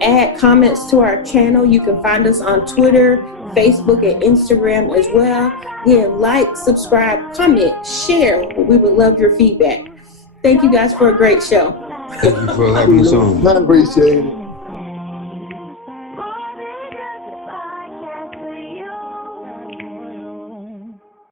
add comments to our channel. You can find us on Twitter, Facebook, and Instagram as well. Again, like, subscribe, comment, share. We would love your feedback. Thank you guys for a great show. Thank you for having us on. I appreciate it.